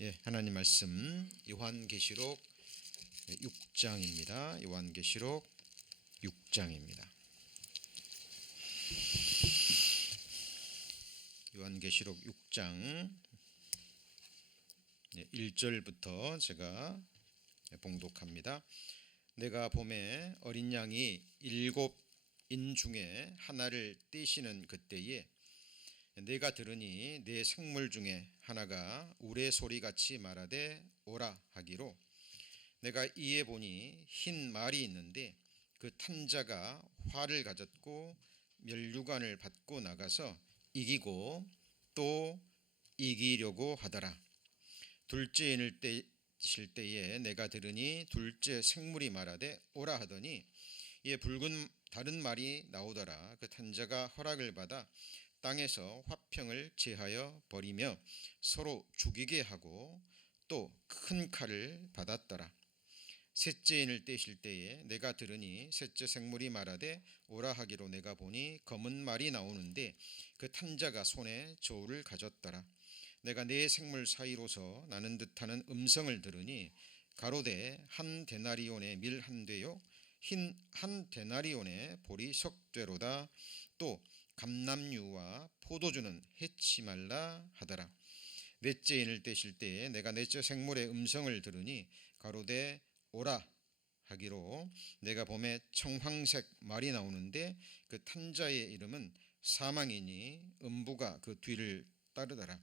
예, 하나님 말씀 요한계시록 6장입니다. 요한계시록 6장입니다. 요한계시록 6장 1절부터 제가 봉독합니다. 내가 봄에 어린 양이 7인 중에 하나를 떼시는 그때에 내가 들으니 내 생물 중에 하나가 우레소리같이 말하되 오라 하기로, 내가 이에 보니 흰 말이 있는데 그 탄 자가 활을 가졌고 면류관을 받고 나가서 이기고 또 이기려고 하더라. 둘째 인을 떼실 때에 내가 들으니 둘째 생물이 말하되 오라 하더니 이에 붉은 다른 말이 나오더라. 그 탄 자가 허락을 받아 땅에서 화평을 제하여 버리며 서로 죽이게 하고 또 큰 칼을 받았더라. 셋째 인을 떼실 때에 내가 들으니 셋째 생물이 말하되 오라 하기로, 내가 보니 검은 말이 나오는데 그 탄 자가 손에 저울을 가졌더라. 내가 네 생물 사이로서 나는 듯하는 음성을 들으니 가로되 한 데나리온의 밀 한 되요 흰 한 데나리온의 보리 석 되로다. 또 감람류와 포도주는 해치 말라 하더라. 넷째 인을 떼실 때에 내가 넷째 생물의 음성을 들으니 가로되 오라 하기로, 내가 봄에 청황색 말이 나오는데 그 탄 자의 이름은 사망이니 음부가 그 뒤를 따르더라.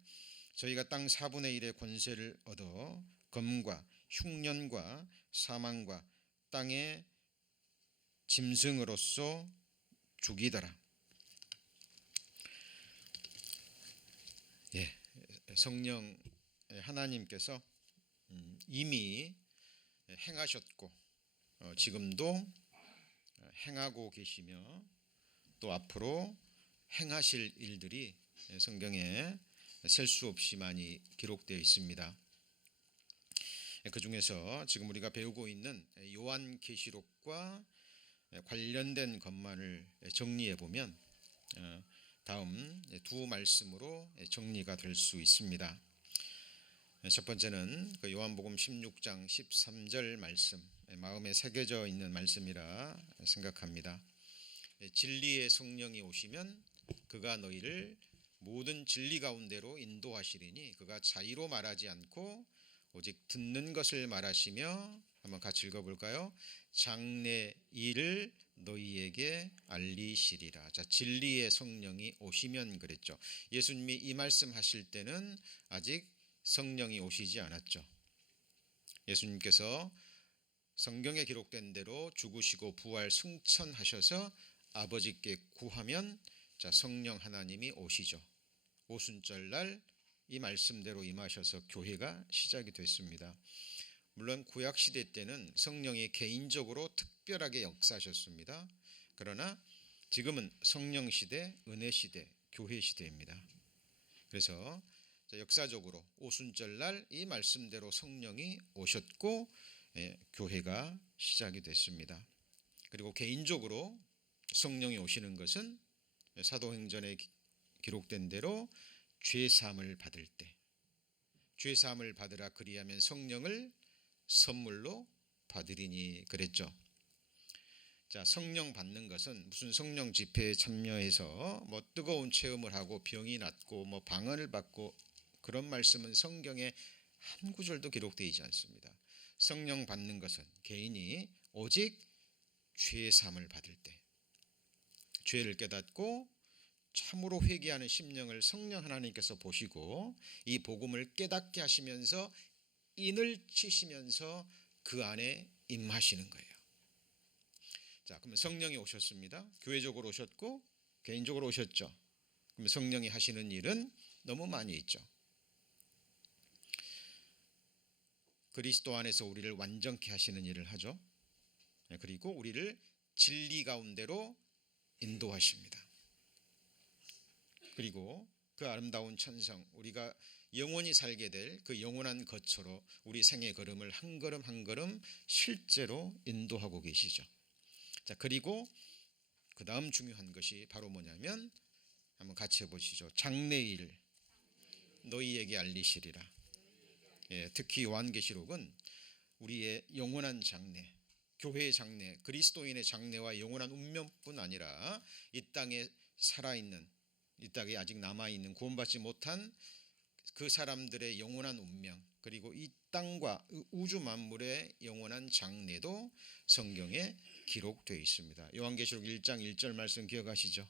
저희가 땅 4분의 1의 권세를 얻어 검과 흉년과 사망과 땅의 짐승으로서 죽이더라. 예, 성령 하나님께서 이미 행하셨고 지금도 행하고 계시며 또 앞으로 행하실 일들이 성경에 셀 수 없이 많이 기록되어 있습니다. 그 중에서 지금 우리가 배우고 있는 요한계시록과 관련된 것만을 정리해 보면 다음 두 말씀으로 정리가 될 수 있습니다. 첫 번째는 그 요한복음 16장 13절 말씀, 마음에 새겨져 있는 말씀이라 생각합니다. 진리의 성령이 오시면 그가 너희를 모든 진리 가운데로 인도하시리니 그가 자의로 말하지 않고 오직 듣는 것을 말하시며, 한번 같이 읽어볼까요? 장래 일을 너희에게 알리시리라. 자, 진리의 성령이 오시면 그랬죠. 예수님이 이 말씀 하실 때는 아직 성령이 오시지 않았죠. 예수님께서 성경에 기록된 대로 죽으시고 부활 승천하셔서 아버지께 구하면 자, 성령 하나님이 오시죠. 오순절날 이 말씀대로 임하셔서 교회가 시작이 됐습니다. 물론 구약 시대 때는 성령이 개인적으로 특별하게 역사하셨습니다. 그러나 지금은 성령 시대, 은혜 시대, 교회 시대입니다. 그래서 역사적으로 오순절날 이 말씀대로 성령이 오셨고 교회가 시작이 됐습니다. 그리고 개인적으로 성령이 오시는 것은 사도행전에 기록된 대로 죄사함을 받을 때, 죄사함을 받으라 그리하면 성령을 선물로 받으리니 그랬죠. 자, 성령 받는 것은 무슨 성령 집회에 참여해서 뭐 뜨거운 체험을 하고 병이 낫고 뭐 방언을 받고 그런 말씀은 성경에 한 구절도 기록되어 있지 않습니다. 성령 받는 것은 개인이 오직 죄사함을 받을 때, 죄를 깨닫고 참으로 회개하는 심령을 성령 하나님께서 보시고 이 복음을 깨닫게 하시면서 인을 치시면서 그 안에 임하시는 거예요. 자, 그러면 성령이 오셨습니다. 교회적으로 오셨고 개인적으로 오셨죠. 그럼 성령이 하시는 일은 너무 많이 있죠. 그리스도 안에서 우리를 완전케 하시는 일을 하죠. 그리고 우리를 진리 가운데로 인도하십니다. 그리고 그 아름다운 천성, 우리가 영원히 살게 될 그 영원한 것으로 우리 생의 걸음을 한 걸음 한 걸음 실제로 인도하고 계시죠. 자, 그리고 그 다음 중요한 것이 바로 뭐냐면 한번 같이 해보시죠. 장래일 너희에게 알리시리라. 특히 요한계시록은 우리의 영원한 장래, 교회의 장래, 그리스도인의 장래와 영원한 운명뿐 아니라 이 땅에 살아있는, 이 땅에 아직 남아있는 구원받지 못한 그 사람들의 영원한 운명, 그리고 이 땅과 우주 만물의 영원한 장래도 성경에 기록되어 있습니다. 요한계시록 1장 1절 말씀 기억하시죠?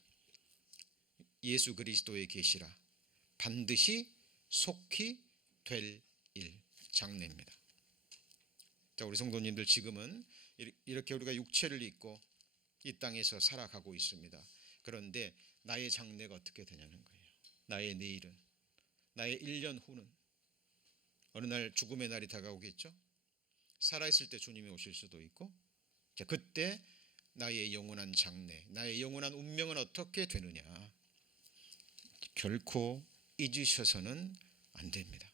예수 그리스도의 계시라 반드시 속히 될 일, 장래입니다. 자, 우리 성도님들 지금은 이렇게 우리가 육체를 입고 이 땅에서 살아가고 있습니다. 그런데 나의 장래가 어떻게 되냐는 거예요. 나의 내일은, 나의 1년 후는, 어느 날 죽음의 날이 다가오겠죠. 살아있을 때 주님이 오실 수도 있고, 자, 그때 나의 영원한 장래, 나의 영원한 운명은 어떻게 되느냐, 결코 잊으셔서는 안 됩니다.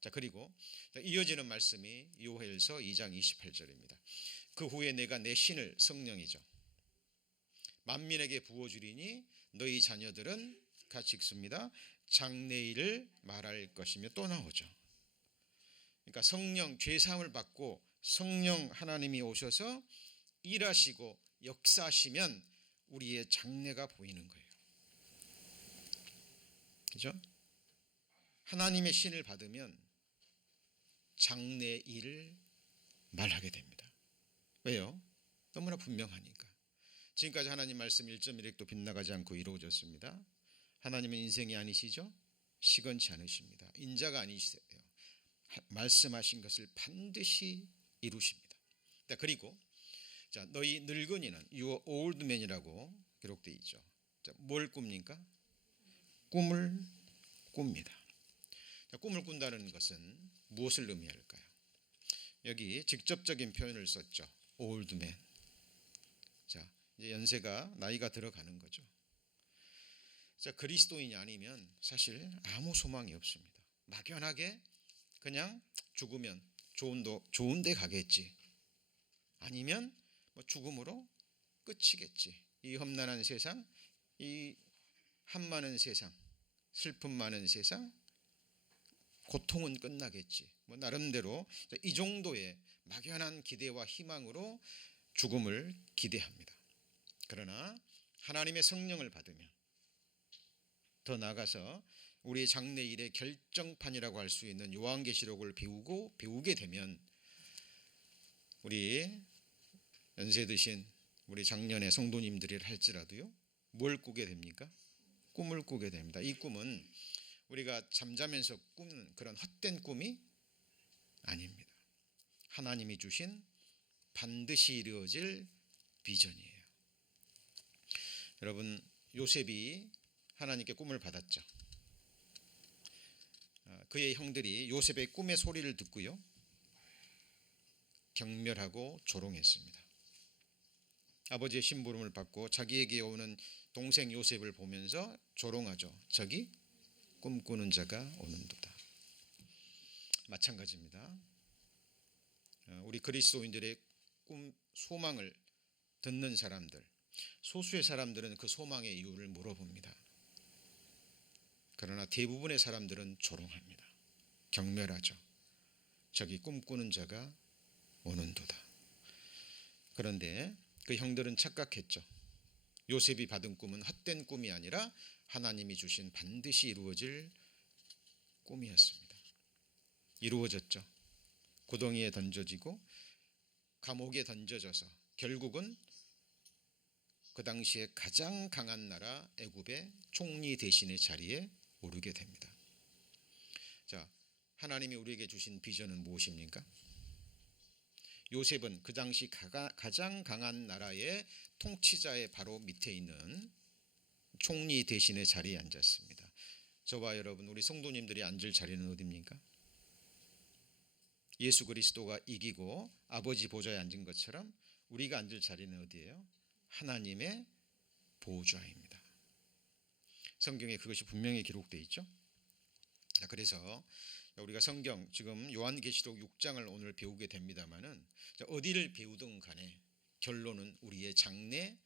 자, 그리고 이어지는 말씀이 요엘서 2장 28절입니다. 그 후에 내가 내 신을, 성령이죠, 만민에게 부어주리니 너희 자녀들은 같이 읽습니다. 장래일을 말할 것이며, 또 나오죠. 그러니까 성령, 죄사함을 받고 성령 하나님이 오셔서 일하시고 역사하시면 우리의 장래가 보이는 거예요. 그죠? 하나님의 신을 받으면 장래일을 말하게 됩니다. 왜요? 너무나 분명하니까. 지금까지 하나님 말씀 1.1획도 빗나가지 않고 이루어졌습니다. 하나님은 인생이 아니시죠? 시건치 않으십니다. 인자가 아니세요. 말씀하신 것을 반드시 이루십니다. 그리고 자, 너희 늙은이는 your old man이라고 기록되어 있죠. 자, 뭘 꿉니까? 꿈을 꿉니다. 자, 꿈을 꾼다는 것은 무엇을 의미할까요? 여기 직접적인 표현을 썼죠. old man. 자, 이제 연세가, 나이가 들어가는 거죠. 자, 그리스도인이 아니면 사실 아무 소망이 없습니다. 막연하게 그냥 죽으면 좋은 데 가겠지, 아니면 뭐 죽음으로 끝이겠지. 이 험난한 세상, 이 한많은 세상, 슬픔 많은 세상, 고통은 끝나겠지. 뭐 나름대로 이 정도의 막연한 기대와 희망으로 죽음을 기대합니다. 그러나 하나님의 성령을 받으면, 더 나아가서 우리의 장래일의 결정판이라고 할 수 있는 요한계시록을 배우게 되면, 우리 연세 드신 우리 작년의 성도님들이라 할지라도요, 뭘 꾸게 됩니까? 꿈을 꾸게 됩니다. 이 꿈은 우리가 잠자면서 꾸는 그런 헛된 꿈이 아닙니다. 하나님이 주신 반드시 이루어질 비전이에요. 여러분, 요셉이 하나님께 꿈을 받았죠. 그의 형들이 요셉의 꿈의 소리를 듣고요, 경멸하고 조롱했습니다. 아버지의 심부름을 받고 자기에게 오는 동생 요셉을 보면서 조롱하죠. 저기 꿈꾸는 자가 오는도다. 마찬가지입니다. 우리 그리스도인들의 꿈, 소망을 듣는 사람들, 소수의 사람들은 그 소망의 이유를 물어봅니다. 그러나 대부분의 사람들은 조롱합니다. 경멸하죠. 저기 꿈꾸는 자가 오는도다. 그런데 그 형들은 착각했죠. 요셉이 받은 꿈은 헛된 꿈이 아니라 하나님이 주신 반드시 이루어질 꿈이었습니다. 이루어졌죠. 구덩이에 던져지고 감옥에 던져져서 결국은 그 당시에 가장 강한 나라 애굽의 총리 대신의 자리에 오르게 됩니다. 자, 하나님이 우리에게 주신 비전은 무엇입니까? 요셉은 그 당시 가장 강한 나라의 통치자의 바로 밑에 있는 총리 대신의 자리에 앉았습니다. 저와 여러분, 우리 성도님들이 앉을 자리는 어디입니까? 예수 그리스도가 이기고 아버지 보좌에 앉은 것처럼 우리가 앉을 자리는 어디예요? 하나님의 보좌입니다. 성경에 그것이 분명히 기록되어 있죠. 그래서 우리가 성경 지금 요한계시록 6장을 오늘 배우게 됩니다마는, 어디를 배우든 간에 결론은 우리의 장래,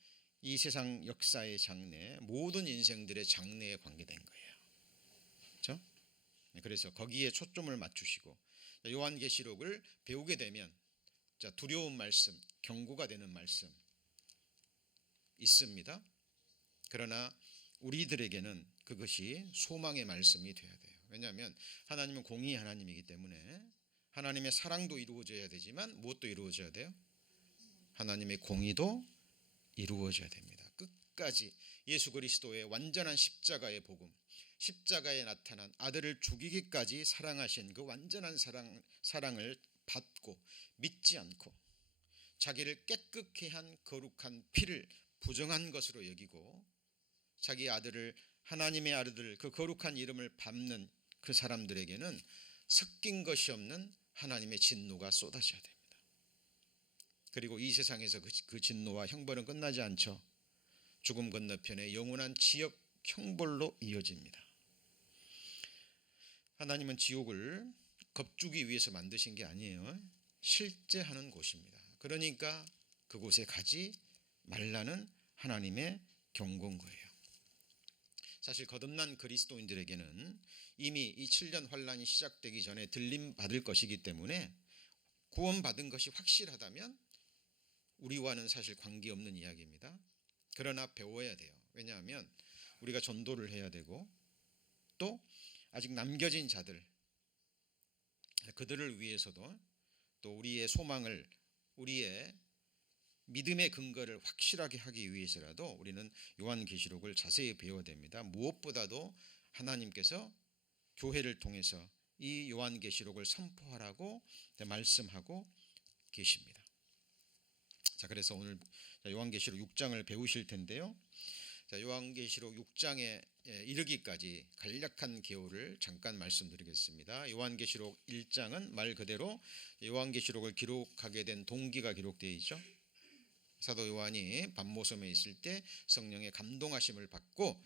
이 세상 역사의 장래, 모든 인생들의 장래에 관계된 거예요. 그렇죠? 그래서 거기에 초점을 맞추시고 요한계시록을 배우게 되면 두려운 말씀, 경고가 되는 말씀 있습니다. 그러나 우리들에게는 그것이 소망의 말씀이 되어야 돼요. 왜냐하면 하나님은 공의의 하나님이기 때문에 하나님의 사랑도 이루어져야 되지만 무엇도 이루어져야 돼요? 하나님의 공의도 이루어져야 됩니다. 끝까지 예수 그리스도의 완전한 십자가의 복음, 십자가에 나타난 아들을 죽이기까지 사랑하신 그 완전한 사랑을 받고 믿지 않고 자기를 깨끗게 한 거룩한 피를 부정한 것으로 여기고 자기 아들을, 하나님의 아들, 그 거룩한 이름을 밟는 그 사람들에게는 섞인 것이 없는 하나님의 진노가 쏟아져야 됩니다. 그리고 이 세상에서 그 진노와 형벌은 끝나지 않죠. 죽음 건너편에 영원한 지옥 형벌로 이어집니다. 하나님은 지옥을 겁주기 위해서 만드신 게 아니에요. 실제 하는 곳입니다. 그러니까 그곳에 가지 말라는 하나님의 경고인 거예요. 사실 거듭난 그리스도인들에게는 이미 이 7년 환란이 시작되기 전에 들림 받을 것이기 때문에 구원받은 것이 확실하다면 우리와는 사실 관계없는 이야기입니다. 그러나 배워야 돼요. 왜냐하면 우리가 전도를 해야 되고 또 아직 남겨진 자들, 그들을 위해서도 또 우리의 소망을, 우리의 믿음의 근거를 확실하게 하기 위해서라도 우리는 요한계시록을 자세히 배워야 됩니다. 무엇보다도 하나님께서 교회를 통해서 이 요한계시록을 선포하라고 말씀하고 계십니다. 자, 그래서 오늘 요한계시록 6장을 배우실 텐데요. 자, 요한계시록 6장에 이르기까지 간략한 개요를 잠깐 말씀드리겠습니다. 요한계시록 1장은 말 그대로 요한계시록을 기록하게 된 동기가 기록되어 있죠. 사도 요한이 밤모섬에 있을 때 성령의 감동하심을 받고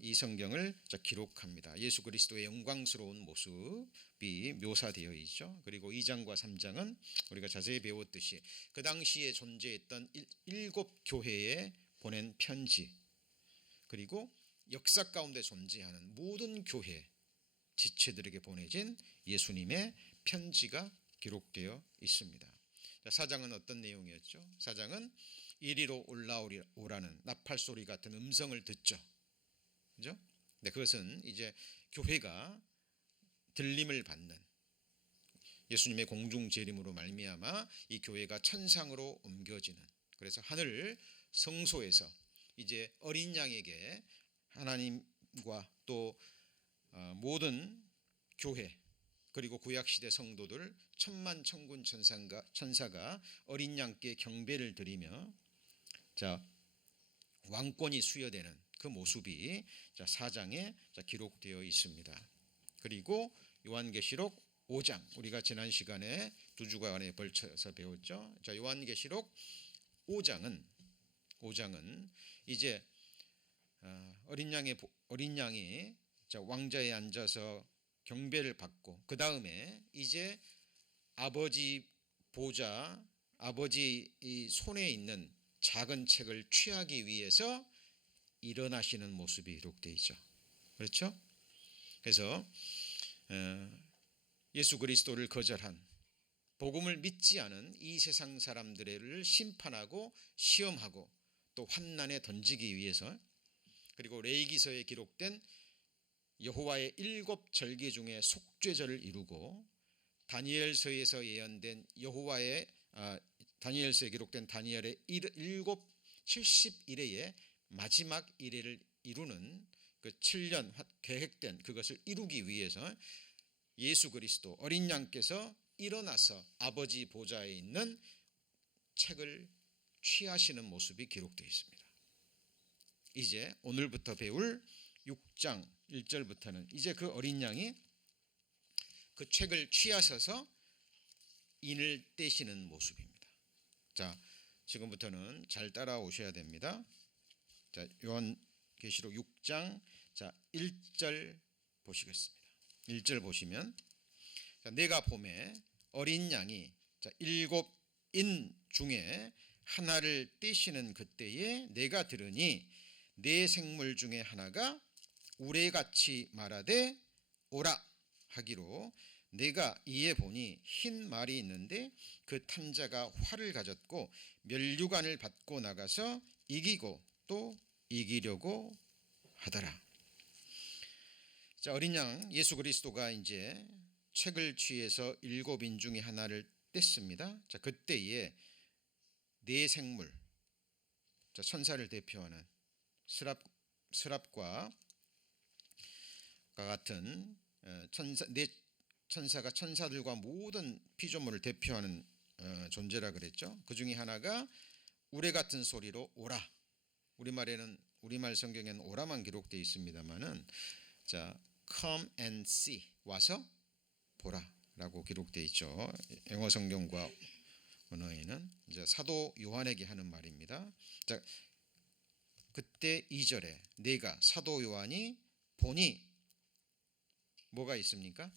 이 성경을 기록합니다. 예수 그리스도의 영광스러운 모습이 묘사되어 있죠. 그리고 2장과 3장은 우리가 자세히 배웠듯이 그 당시에 존재했던 7 교회에 보낸 편지, 그리고 역사 가운데 존재하는 모든 교회 지체들에게 보내진 예수님의 편지가 기록되어 있습니다. 4장은 어떤 내용이었죠? 4장은 이리로 올라오라는 나팔소리 같은 음성을 듣죠. 그죠? 네, 그것은 이제 교회가 들림을 받는, 예수님의 공중 재림으로 말미암아 이 교회가 천상으로 옮겨지는, 그래서 하늘 성소에서 이제 어린 양에게 하나님과 또 모든 교회 그리고 구약시대 성도들 천만 천군 천사가 어린 양께 경배를 드리며 왕권이 수여되는 그 모습이 4장에 기록되어 있습니다. 그리고 요한계시록 5장, 우리가 지난 시간에 2주간에 걸쳐서 배웠죠. 요한계시록 5장은 이제 어린 양이 왕자에 앉아서 경배를 받고 그 다음에 이제 아버지 보좌, 아버지 손에 있는 작은 책을 취하기 위해서 일어나시는 모습이 기록되어 있죠. 그렇죠? 그래서 예수 그리스도를 거절한, 복음을 믿지 않은 이 세상 사람들을 심판하고 시험하고 또 환난에 던지기 위해서, 그리고 레위기서에 기록된 여호와의 7 절기 중에 속죄절을 이루고 다니엘서에서 예언된 다니엘서에 기록된 다니엘의 70일의 마지막 일회를 이루는 그 7년 계획된 그것을 이루기 위해서 예수 그리스도 어린 양께서 일어나서 아버지 보좌에 있는 책을 취하시는 모습이 기록되어 있습니다. 이제 오늘부터 배울 6장 1절부터는 이제 그 어린 양이 그 책을 취하셔서 인을 떼시는 모습입니다. 자, 지금부터는 잘 따라오셔야 됩니다. 자, 요한계시록 6장 1절 보시겠습니다. 1절 보시면 내가 보매 어린 양이 7 인 중에 하나를 떼시는 그때에 내가 들으니 네 생물 중에 하나가 우레같이 말하되 오라 하기로 내가 이에 보니 흰 말이 있는데 그 탄 자가 활을 가졌고 면류관을 받고 나가서 이기고 또 이기려고 하더라. 자, 어린 양 예수 그리스도가 이제 책을 취해서 7인 중에 하나를 뗐습니다. 자, 그때에 네 생물, 자, 천사를 대표하는 스랍과 같은 네 천사가 천사들과 모든 피조물을 대표하는 존재라 그랬죠. 그 중에 하나가 우레 같은 소리로 오라. 우리말 성경에는 오라만 기록되어 있습니다만은, 자, come and see, 와서 보라라고 기록되어 있죠. 영어 성경과 언어에는 이제 사도 요한에게 하는 말입니다. 자, 그때 2절에 내가 사도 요한이 보니 뭐가 있습니까?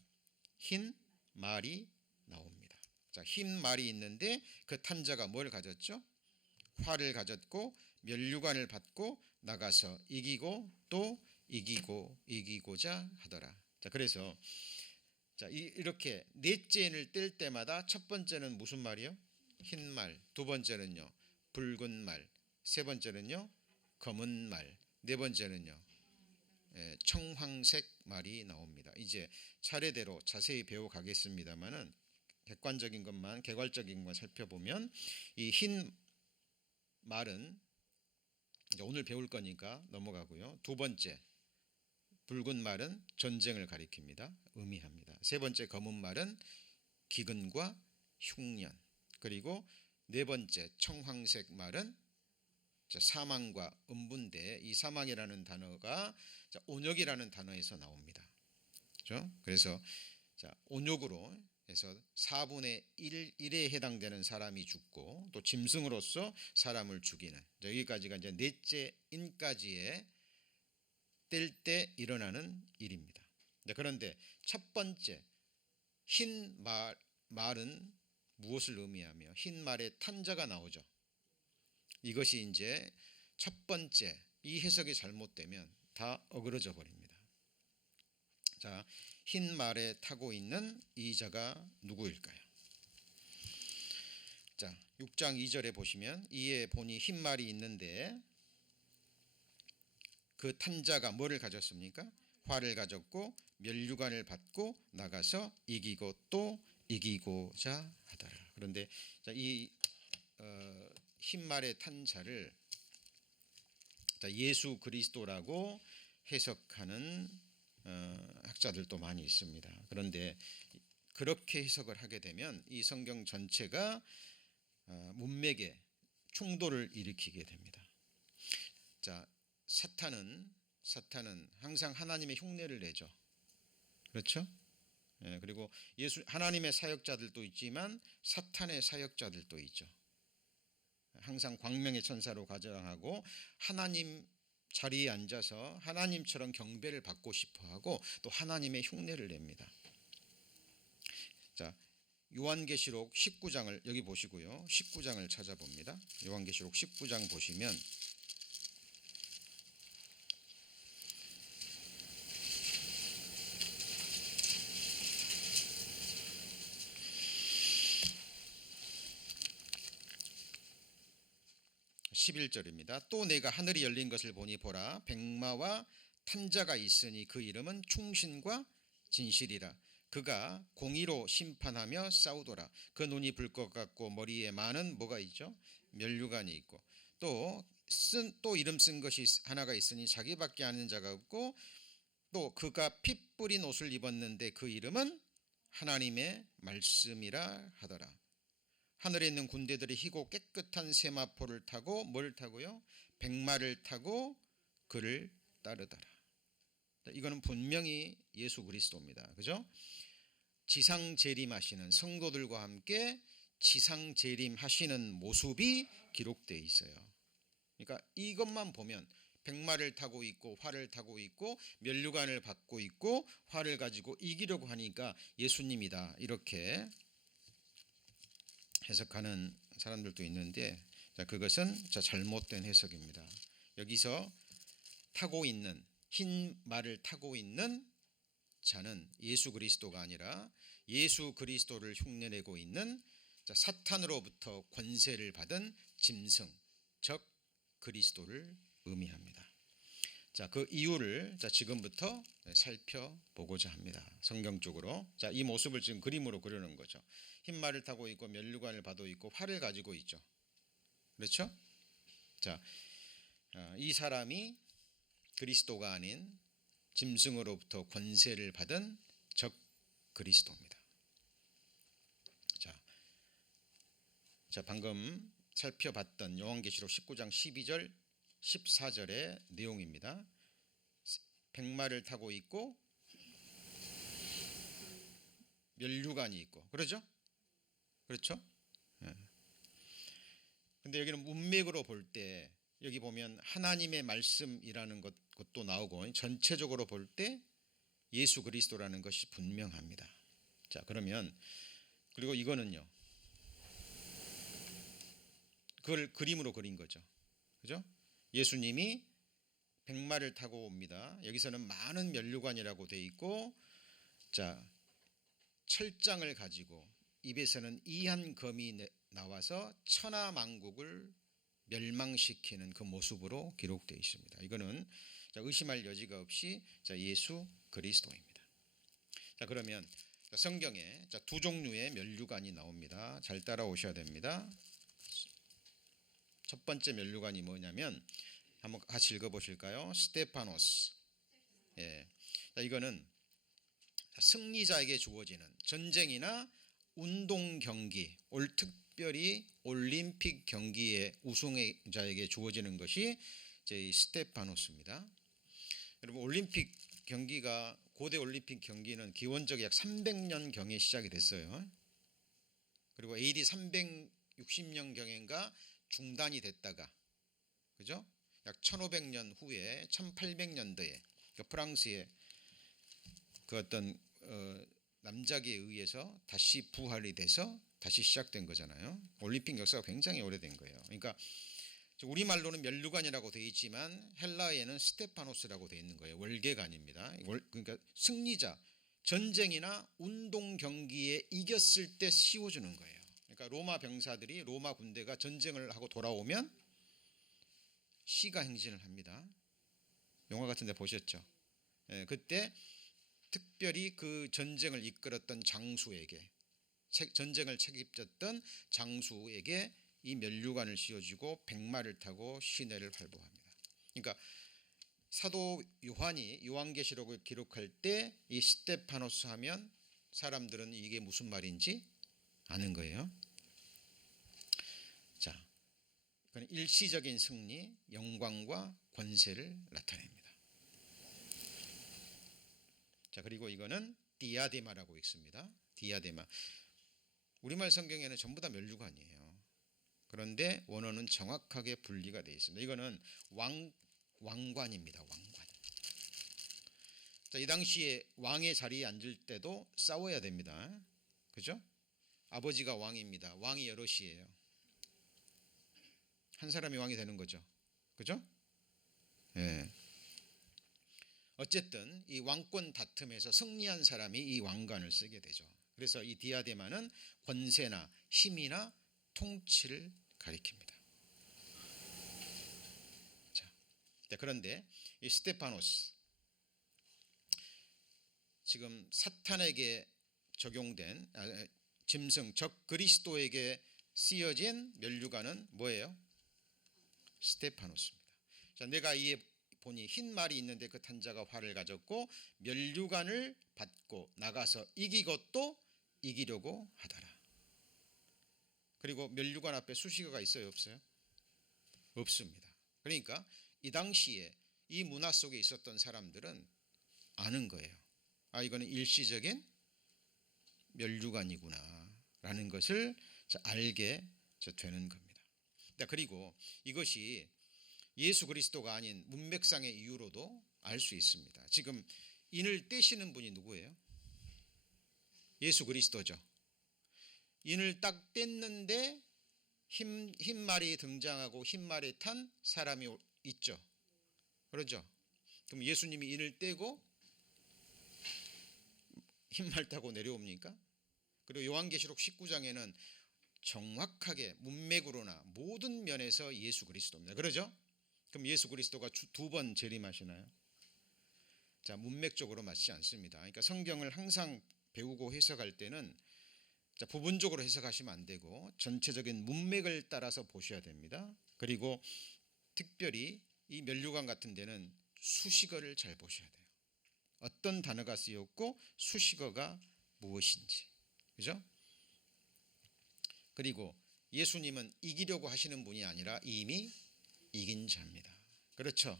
흰 말이 나옵니다. 자, 흰 말이 있는데 그 탄 자가 뭘 가졌죠? 활을 가졌고 면류관을 받고 나가서 이기고 또 이기고자 하더라. 자, 그래서 자, 이렇게 넷째를 뗄 때마다 첫 번째는 무슨 말이요? 흰 말. 두 번째는요, 붉은 말. 세 번째는요, 검은 말. 네 번째는요, 청황색 말이 나옵니다. 이제 차례대로 자세히 배워가겠습니다만은 개괄적인 것만 살펴보면 이 흰 말은 이제 오늘 배울 거니까 넘어가고요. 두 번째 붉은 말은 전쟁을 가리킵니다. 의미합니다. 세 번째 검은 말은 기근과 흉년. 그리고 네 번째 청황색 말은 사망과 음부인데, 이 사망이라는 단어가 온역이라는 단어에서 나옵니다. 그렇죠? 그래서 온역으로 해서 4분의 1에 해당되는 사람이 죽고 또 짐승으로서 사람을 죽이는, 여기까지가 이제 넷째 인까지의 뗄 때 일어나는 일입니다. 그런데 첫 번째 흰 말은 무엇을 의미하며 흰 말에 탄 자가 나오죠. 이것이 이제 첫 번째, 이 해석이 잘못되면 다 어그러져 버립니다. 자, 흰 말에 타고 있는 이 자가 누구일까요? 자, 6장 2절에 보시면 이에 보니 흰 말이 있는데 그 탄 자가 뭐를 가졌습니까? 활을 가졌고 면류관을 받고 나가서 이기고 또 이기고자 하더라. 그런데 이 흰 말에 탄 자를 예수 그리스도라고 해석하는 학자들도 많이 있습니다. 그런데 그렇게 해석을 하게 되면 이 성경 전체가 문맥에 충돌을 일으키게 됩니다. 자, 사탄은 항상 하나님의 흉내를 내죠. 그렇죠? 그리고 하나님의 사역자들도 있지만 사탄의 사역자들도 있죠. 항상 광명의 천사로 가장하고 하나님 자리에 앉아서 하나님처럼 경배를 받고 싶어하고 또 하나님의 흉내를 냅니다. 자, 요한계시록 19장을 여기 보시고요. 19장을 찾아봅니다. 요한계시록 19장 보시면 11절입니다. 또 내가 하늘이 열린 것을 보니 보라, 백마와 탄자가 있으니 그 이름은 충신과 진실이라. 그가 공의로 심판하며 싸우더라. 그 눈이 불것 같고 머리에 많은 뭐가 있죠? 면류관이 있고 또 이름 쓴 것이 하나가 있으니 자기밖에 아는 자가 없고 또 그가 피 뿌린 옷을 입었는데 그 이름은 하나님의 말씀이라 하더라. 하늘에 있는 군대들이 희고 깨끗한 세마포를 타고 뭘 타고요? 백마를 타고 그를 따르더라. 이거는 분명히 예수 그리스도입니다. 그죠? 지상 재림하시는 성도들과 함께 지상 재림하시는 모습이 기록되어 있어요. 그러니까 이것만 보면 백마를 타고 있고 활을 타고 있고 면류관을 받고 있고 활을 가지고 이기려고 하니까 예수님이다, 이렇게 해석하는 사람들도 있는데, 그것은 잘못된 해석입니다. 여기서 타고 있는 흰 말을 타고 있는 자는 예수 그리스도가 아니라 예수 그리스도를 흉내내고 있는 사탄으로부터 권세를 받은 짐승, 즉 그리스도를 의미합니다. 자, 그 이유를 지금부터 살펴보고자 합니다. 성경적으로. 자, 이 모습을 지금 그림으로 그려놓은 거죠. 흰 말을 타고 있고 면류관을 받고 있고 활을 가지고 있죠. 그렇죠? 자, 이 사람이 그리스도가 아닌 짐승으로부터 권세를 받은 적 그리스도입니다. 자, 방금 살펴봤던 요한계시록 19장 12절 14절의 내용입니다. 백마를 타고 있고 면류관이 있고, 그러죠? 그렇죠? 근데 여기는 문맥으로 볼 때 여기 보면 하나님의 말씀이라는 것도 나오고 전체적으로 볼 때 예수 그리스도라는 것이 분명합니다. 자, 그러면 그리고 이거는요, 그걸 그림으로 그린 거죠. 그죠? 예수님이 백마를 타고 옵니다. 여기서는 많은 면류관이라고 되어 있고, 자, 철장을 가지고 입에서는 이한 검이 나와서 천하만국을 멸망시키는 그 모습으로 기록되어 있습니다. 이거는 의심할 여지가 없이 예수 그리스도입니다. 자, 그러면 성경에 두 종류의 면류관이 나옵니다. 잘 따라오셔야 됩니다. 첫 번째 면류관이 뭐냐면 한번 같이 읽어보실까요? 스테파노스. 예, 이거는 승리자에게 주어지는 전쟁이나 운동 경기, 특별히 올림픽 경기의 우승자에게 주어지는 것이 이제 스테파노스입니다. 여러분, 올림픽 경기가 고대 올림픽 경기는 기원적 약 300년 경에 시작이 됐어요. 그리고 AD 360년 경인가 중단이 됐다가, 그죠? 약 1500년 후에 1800년도에 프랑스의 그 어떤 남작에 의해서 다시 부활이 돼서 다시 시작된 거잖아요. 올림픽 역사가 굉장히 오래된 거예요. 그러니까 우리말로는 면류관이라고 되어 있지만 헬라어에는 스테파노스라고 되어 있는 거예요. 월계관입니다. 그러니까 승리자, 전쟁이나 운동 경기에 이겼을 때 씌워주는 거예요. 그러니까 로마 병사들이, 로마 군대가 전쟁을 하고 돌아오면 시가 행진을 합니다. 영화 같은 데 보셨죠? 예, 그때 특별히 그 전쟁을 이끌었던 장수에게, 전쟁을 책임졌던 장수에게 이 면류관을 씌워주고 백마를 타고 시내를 활보합니다. 그러니까 사도 요한이 요한계시록을 기록할 때 이 스테파노스 하면 사람들은 이게 무슨 말인지 아는 거예요. 자, 그건 일시적인 승리, 영광과 권세를 나타냅니다. 자, 그리고 이거는 디아데마라고 있습니다. 디아데마. 우리말 성경에는 전부 다 면류관이에요. 그런데 원어는 정확하게 분리가 되어 있습니다. 이거는 왕관입니다. 왕관. 자, 이 당시에 왕의 자리에 앉을 때도 싸워야 됩니다. 그죠? 아버지가 왕입니다. 왕이 여럿이에요. 한 사람이 왕이 되는 거죠. 그죠? 예. 어쨌든 이 왕권 다툼에서 승리한 사람이 이 왕관을 쓰게 되죠. 그래서 이 디아데마는 권세나 힘이나 통치를 가리킵니다. 자, 그런데 이 스테파노스, 지금 사탄에게 적용된 짐승, 적 그리스도에게 씌어진 면류관은 뭐예요? 스테파노스입니다. 자, 내가 이에 보니 흰 말이 있는데 그 탄 자가 활을 가졌고 면류관을 받고 나가서 이기고 또 이기려고 하더라. 그리고 면류관 앞에 수식어가 있어요, 없어요? 없습니다. 그러니까 이 당시에 이 문화 속에 있었던 사람들은 아는 거예요. 아, 이거는 일시적인 면류관이구나 라는 것을 알게 되는 겁니다. 그리고 이것이 예수 그리스도가 아닌 문맥상의 이유로도 알 수 있습니다. 지금 인을 떼시는 분이 누구예요? 예수 그리스도죠. 인을 딱 뗐는데 흰 말이 등장하고 흰 말에 탄 사람이 있죠. 그러죠? 그럼 예수님이 인을 떼고 흰 말 타고 내려옵니까? 그리고 요한계시록 19장에는 정확하게 문맥으로나 모든 면에서 예수 그리스도입니다. 그러죠? 그럼 예수 그리스도가 두 번 재림하시나요? 자, 문맥적으로 맞지 않습니다. 그러니까 성경을 항상 배우고 해석할 때는 자, 부분적으로 해석하시면 안 되고 전체적인 문맥을 따라서 보셔야 됩니다. 그리고 특별히 이 면류관 같은 데는 수식어를 잘 보셔야 돼요. 어떤 단어가 쓰였고 수식어가 무엇인지. 그죠? 그리고 예수님은 이기려고 하시는 분이 아니라 이미 이긴 자입니다. 그렇죠?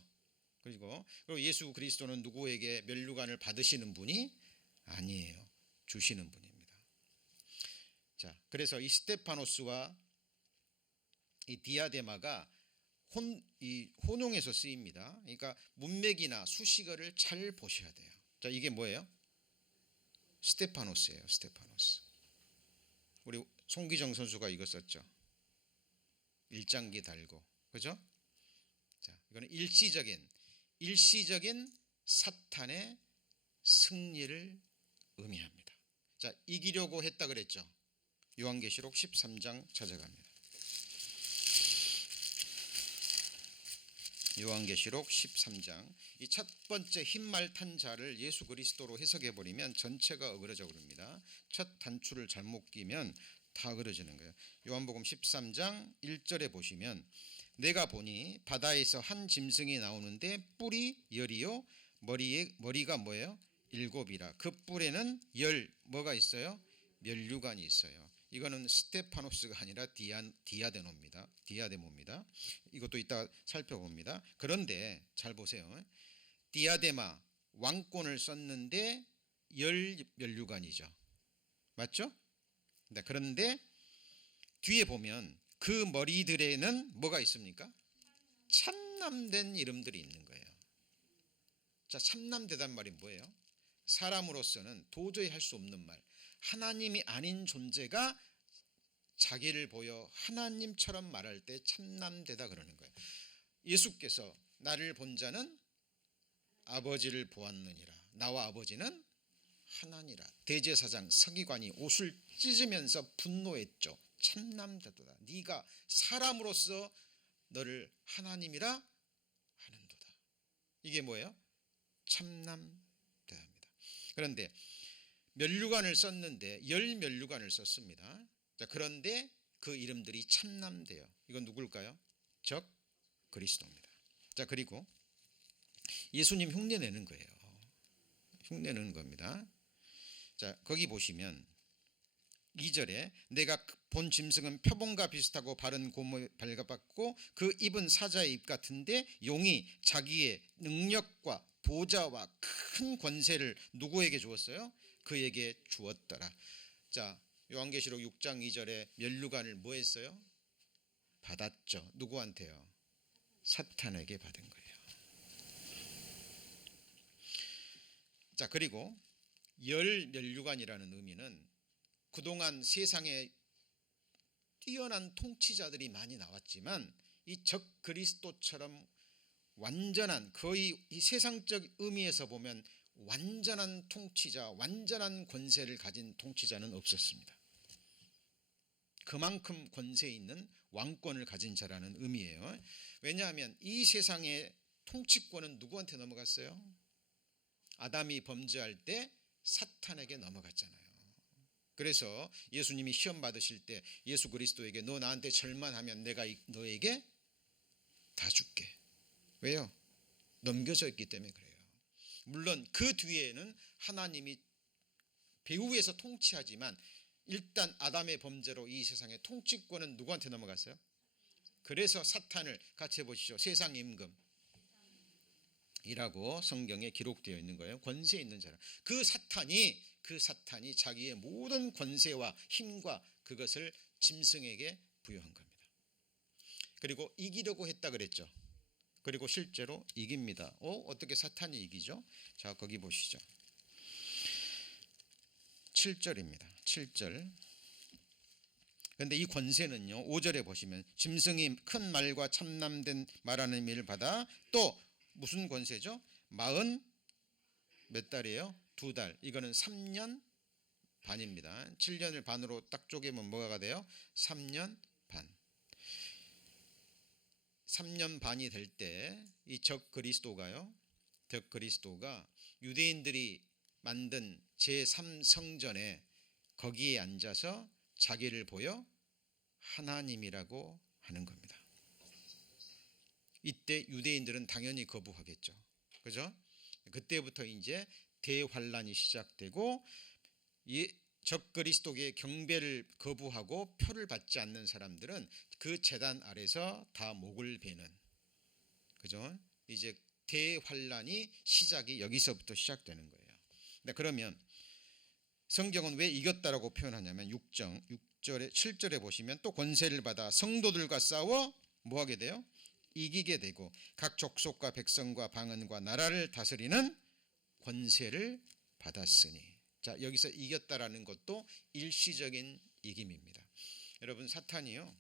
그리고 예수 그리스도는 누구에게 면류관을 받으시는 분이 아니에요. 주시는 분입니다. 자, 그래서 이 스테파노스와 이 디아데마가 혼용해서 쓰입니다. 그러니까 문맥이나 수식어를 잘 보셔야 돼요. 자, 이게 뭐예요? 스테파노스예요. 스테파노스. 우리 송기정 선수가 이거 썼죠. 일장기 달고, 그죠? 자, 이거는 일시적인 사탄의 승리를 의미합니다. 자, 이기려고 했다 그랬죠. 요한계시록 13장 찾아갑니다. 요한계시록 13장 이 첫 번째 흰말 탄 자를 예수 그리스도로 해석해 버리면 전체가 어그러져 버립니다. 첫 단추를 잘못 끼면 다 어그러지는 거예요. 요한복음 13장 1절에 보시면 내가 보니 바다에서 한 짐승이 나오는데 뿔이 열이요 머리가 뭐예요? 7이라. 그 뿔에는 뭐가 있어요? 면류관이 있어요. 이거는 스테파노스가 아니라 디아데모입니다. 이것도 이따 살펴봅니다. 그런데 잘 보세요. 디아데마 왕권을 썼는데 면류관이죠. 맞죠? 네, 그런데 뒤에 보면 그 머리들에는 뭐가 있습니까? 참남된 이름들이 있는 거예요. 자, 참남되단 말이 뭐예요? 사람으로서는 도저히 할 수 없는 말. 하나님이 아닌 존재가 자기를 보여 하나님처럼 말할 때 참남되다 그러는 거예요. 예수께서 나를 본 자는 아버지를 보았느니라. 나와 아버지는 하나니라. 대제사장 서기관이 옷을 찢으면서 분노했죠. 참남되도다. 네가 사람으로서 너를 하나님이라 하는도다. 이게 뭐예요? 참남되답니다. 그런데 면류관을 썼는데 면류관을 썼습니다. 자, 그런데 그 이름들이 참남돼요. 이건 누굴까요? 적 그리스도입니다. 자, 그리고 예수님 흉내내는 거예요. 흉내내는 겁니다. 자, 거기 보시면 2절에 내가 본 짐승은 표범과 비슷하고 바른 곰을 발가벗고 그 입은 사자의 입 같은데 용이 자기의 능력과 보좌와 큰 권세를 누구에게 주었어요? 그에게 주었더라. 자, 요한계시록 6장 2절에 면류관을 뭐 했어요? 받았죠. 누구한테요? 사탄에게 받은 거예요. 자, 그리고 면류관이라는 의미는 그동안 세상에 뛰어난 통치자들이 많이 나왔지만 이 적 그리스도처럼 완전한 거의 이 세상적 의미에서 보면 완전한 통치자, 완전한 권세를 가진 통치자는 없었습니다. 그만큼 권세 있는 왕권을 가진 자라는 의미예요. 왜냐하면 이 세상의 통치권은 누구한테 넘어갔어요? 아담이 범죄할 때 사탄에게 넘어갔잖아요. 그래서 예수님이 시험 받으실 때 예수 그리스도에게 너 나한테 절만하면 내가 너에게 다 줄게. 왜요? 넘겨져 있기 때문에 그래요. 물론 그 뒤에는 하나님이 배후에서 통치하지만 일단 아담의 범죄로 이 세상의 통치권은 누구한테 넘어갔어요? 그래서 사탄을 같이 해보시죠. 세상 임금이라고 성경에 기록되어 있는 거예요. 권세 있는 자라. 그 사탄이 자기의 모든 권세와 힘과 그것을 짐승에게 부여한 겁니다. 그리고 이기려고 했다 그랬죠. 그리고 실제로 이깁니다. 어떻게 사탄이 이기죠? 자, 거기 보시죠. 7절입니다. 7절. 그런데 이 권세는요, 5절에 보시면 짐승이 큰 말과 참남된 말하는 의미를 받아 또 무슨 권세죠? 40 몇 달이에요? 2달. 이거는 3년 반입니다. 7년을 반으로 딱 쪼개면 뭐가 돼요? 3년 반. 3년 반이 될 때 이 적 그리스도가요. 적 그리스도가 유대인들이 만든 제3성전에 거기에 앉아서 자기를 보여 하나님이라고 하는 겁니다. 이때 유대인들은 당연히 거부하겠죠. 그죠? 그때부터 이제 대환란이 시작되고 적 그리스도의 경배를 거부하고 표를 받지 않는 사람들은 그 제단 아래서 다 목을 베는, 그죠? 이제 대환란이 시작이 여기서부터 시작되는 거예요. 그러면 성경은 왜 이겼다라고 표현하냐면 6절에 7절에 보시면 또 권세를 받아 성도들과 싸워 뭐 하게 돼요? 이기게 되고 각 족속과 백성과 방언과 나라를 다스리는 권세를 받았으니. 자, 여기서 이겼다라는 것도 일시적인 이김입니다. 여러분, 사탄이요,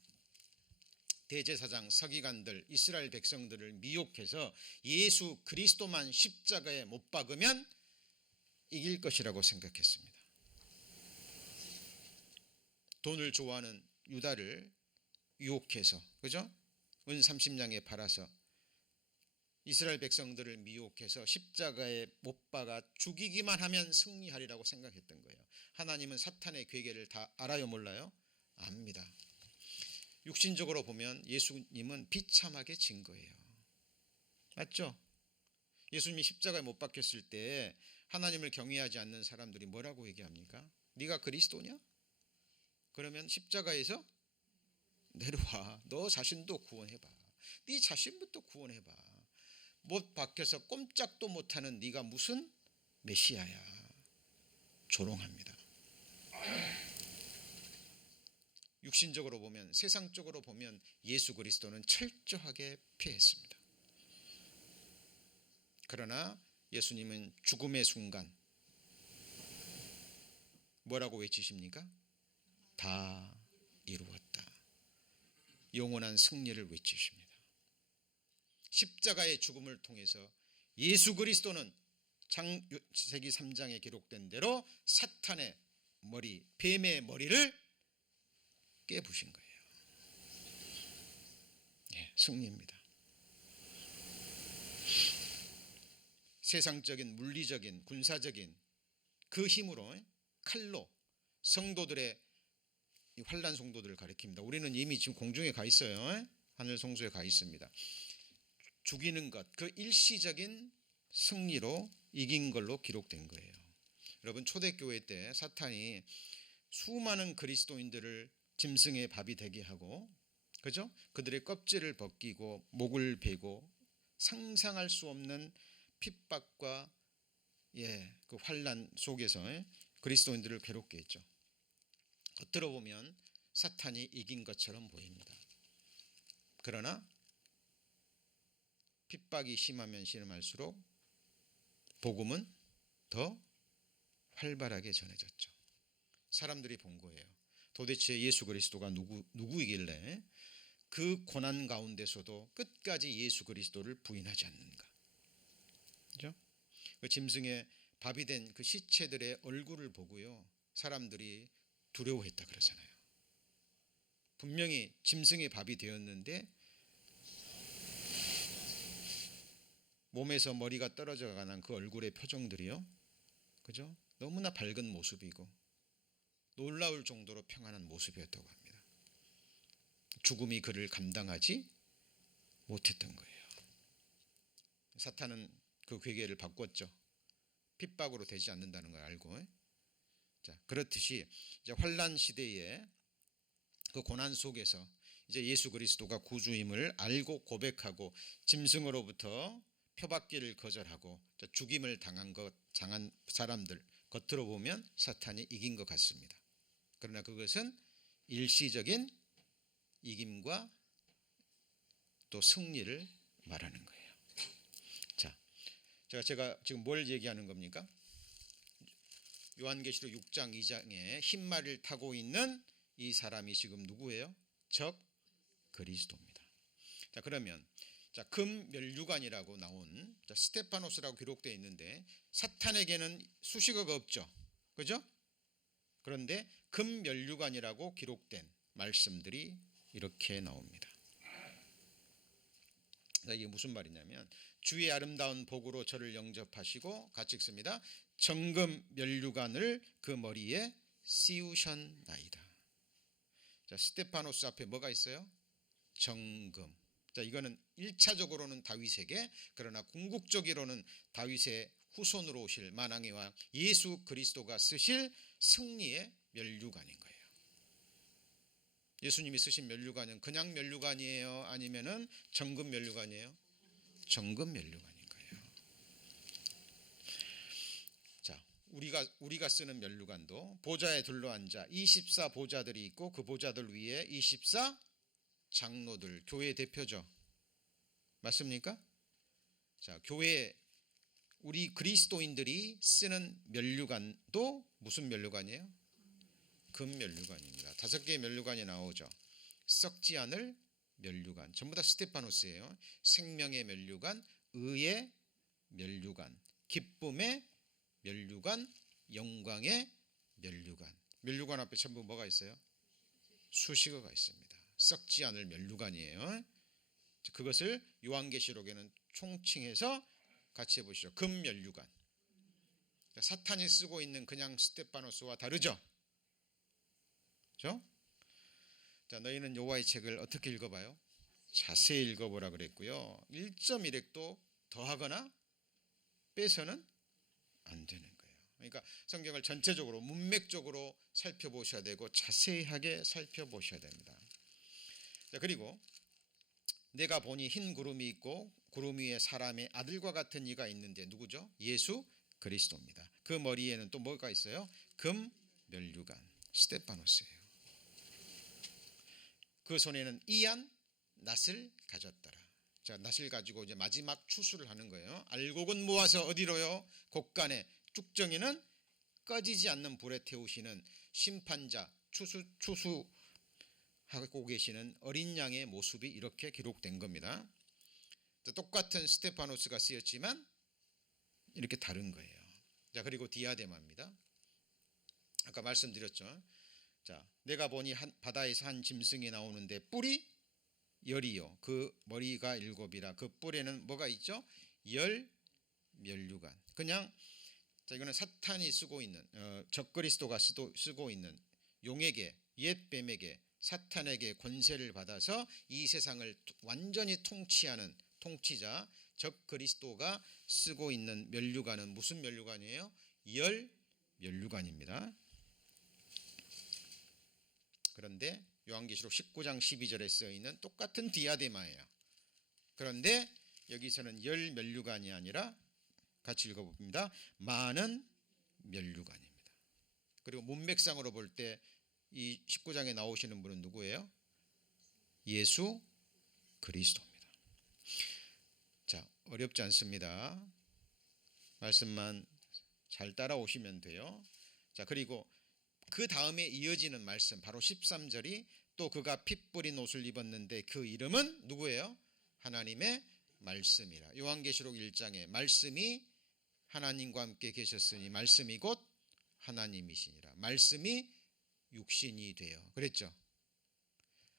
대제사장 서기관들 이스라엘 백성들을 미혹해서 예수 그리스도만 십자가에 못 박으면 이길 것이라고 생각했습니다. 돈을 좋아하는 유다를 유혹해서, 그죠? 은 30냥에 팔아서 이스라엘 백성들을 미혹해서 십자가에 못 박아 죽이기만 하면 승리하리라고 생각했던 거예요. 하나님은 사탄의 괴계를 다 알아요, 몰라요? 압니다. 육신적으로 보면 예수님은 비참하게 진 거예요. 맞죠? 예수님이 십자가에 못 박혔을 때 하나님을 경외하지 않는 사람들이 뭐라고 얘기합니까? 네가 그리스도냐? 그러면 십자가에서 내려와. 너 자신도 구원해봐. 네 자신부터 구원해봐. 못 박혀서 꼼짝도 못하는 네가 무슨 메시아야. 조롱합니다. 육신적으로 보면, 세상적으로 보면 예수 그리스도는 철저하게 패했습니다. 그러나 예수님은 죽음의 순간 뭐라고 외치십니까? 다 이루었다. 영원한 승리를 외치십니다. 십자가의 죽음을 통해서 예수 그리스도는 창세기 3장에 기록된 대로 사탄의 머리, 뱀의 머리를 깨부신 거예요. 예, 승리입니다. 세상적인, 물리적인, 군사적인 그 힘으로, 칼로 성도들의 환난 성도들을 가리킵니다. 우리는 이미 지금 공중에 가 있어요. 하늘 성소에 가 있습니다. 죽이는 것, 그 일시적인 승리로 이긴 걸로 기록된 거예요. 여러분, 초대교회 때 사탄이 수많은 그리스도인들을 짐승의 밥이 되게 하고, 그죠? 그들의 껍질을 벗기고 목을 베고 상상할 수 없는 핍박과 그 환난 속에서 그리스도인들을 괴롭게 했죠. 겉으로 보면 사탄이 이긴 것처럼 보입니다. 그러나 핍박이 심하면 심할수록 복음은 더 활발하게 전해졌죠. 사람들이 본 거예요. 도대체 예수 그리스도가 누구이길래 그 고난 가운데서도 끝까지 예수 그리스도를 부인하지 않는가. 그죠? 그 짐승의 밥이 된 그 시체들의 얼굴을 보고요, 사람들이 두려워했다 그러잖아요. 분명히 짐승의 밥이 되었는데 몸에서 머리가 떨어져 가는 그 얼굴의 표정들이요, 그죠? 너무나 밝은 모습이고 놀라울 정도로 평안한 모습이었다고 합니다. 죽음이 그를 감당하지 못했던 거예요. 사탄은 그 괴계를 바꿨죠. 핍박으로 되지 않는다는 걸 알고. 자, 그렇듯이 이제 환난 시대에 그 고난 속에서 이제 예수 그리스도가 구주임을 알고 고백하고 짐승으로부터 표받기를 거절하고 죽임을 당한 사람들, 겉으로 보면 사탄이 이긴 것 같습니다. 그러나 그것은 일시적인 이김과 또 승리를 말하는 거예요. 자, 제가 지금 뭘 얘기하는 겁니까? 요한계시록 6장 2장에 흰말을 타고 있는 이 사람이 지금 누구예요? 적 그리스도입니다. 자, 그러면 금면류관이라고 나온 스테파노스라고 기록되어 있는데 사탄에게는 수식어가 없죠. 그죠? 그런데 금면류관이라고 기록된 말씀들이 이렇게 나옵니다. 이게 무슨 말이냐면 주의 아름다운 복으로 저를 영접하시고 같이 읽습니다. 정금 면류관을 그 머리에 씌우셨나이다. 자, 스테파노스 앞에 뭐가 있어요? 정금. 자, 이거는 1차적으로는 다윗에게, 그러나 궁극적으로는 다윗의 후손으로 오실 만왕의 왕 예수 그리스도가 쓰실 승리의 면류관인 거예요. 예수님이 쓰신 면류관은 그냥 면류관이에요? 아니면은 정금 면류관이에요? 정금 면류관인 거예요. 자, 우리가 쓰는 면류관도 보좌에 둘러앉아 24 보좌들이 있고 그 보좌들 위에 24 장로들, 교회 대표죠. 맞습니까? 자, 교회 우리 그리스도인들이 쓰는 면류관도 무슨 면류관이에요? 금면류관입니다. 5개의 면류관이 나오죠. 썩지 않을 면류관, 전부 다 스테파노스예요. 생명의 면류관, 의의 면류관, 기쁨의 면류관, 영광의 면류관. 면류관 앞에 전부 뭐가 있어요? 수식어가 있습니다. 썩지 않을 면류관이에요. 그것을 요한계시록에는 총칭해서 같이 해보시죠. 금면류관. 사탄이 쓰고 있는 그냥 스테파노스와 다르죠? 그렇죠? 자, 너희는 여호와의 책을 어떻게 읽어봐요? 자세히 읽어보라 그랬고요. 1.1핵도 더하거나 빼서는 안 되는 거예요. 그러니까 성경을 전체적으로 문맥적으로 살펴보셔야 되고 자세하게 살펴보셔야 됩니다. 자, 그리고 내가 보니 흰 구름이 있고 구름 위에 사람의 아들과 같은 이가 있는데 누구죠? 예수 그리스도입니다. 그 머리에는 또 뭐가 있어요? 금 면류관, 스테파노스예요. 그 손에는 이한 낫을 가졌더라. 자, 낫을 가지고 이제 마지막 추수를 하는 거예요. 알곡은 모아서 어디로요? 곡간에. 쭉정이는 꺼지지 않는 불에 태우시는 심판자, 추수하고 계시는 어린 양의 모습이 이렇게 기록된 겁니다. 자, 똑같은 스테파노스가 쓰였지만 이렇게 다른 거예요. 자, 그리고 디아데마입니다. 아까 말씀드렸죠. 자, 내가 보니 바다에서 한 짐승이 나오는데 뿔이 열이요, 그 머리가 7이라. 그 뿔에는 뭐가 있죠? 열 면류관. 그냥 자, 이거는 사탄이 쓰고 있는 적그리스도가 쓰고 있는 용에게, 옛 뱀에게, 사탄에게 권세를 받아서 이 세상을 완전히 통치하는 통치자 적그리스도가 쓰고 있는 면류관은 무슨 면류관이에요? 열 면류관입니다. 그런데 요한계시록 19장 12절에 쓰여있는 똑같은 디아데마예요. 그런데 여기서는 열 면류관이 아니라 같이 읽어봅니다. 많은 면류관입니다. 그리고 문맥상으로 볼 때 이 19장에 나오시는 분은 누구예요? 예수 그리스도입니다. 자, 어렵지 않습니다. 말씀만 잘 따라오시면 돼요. 자, 그리고 그 다음에 이어지는 말씀 바로 13절이 또 그가 핏 뿌린 옷을 입었는데 그 이름은 누구예요? 하나님의 말씀이라. 요한계시록 1장에 말씀이 하나님과 함께 계셨으니 말씀이 곧 하나님이시니라. 말씀이 육신이 되어 그랬죠.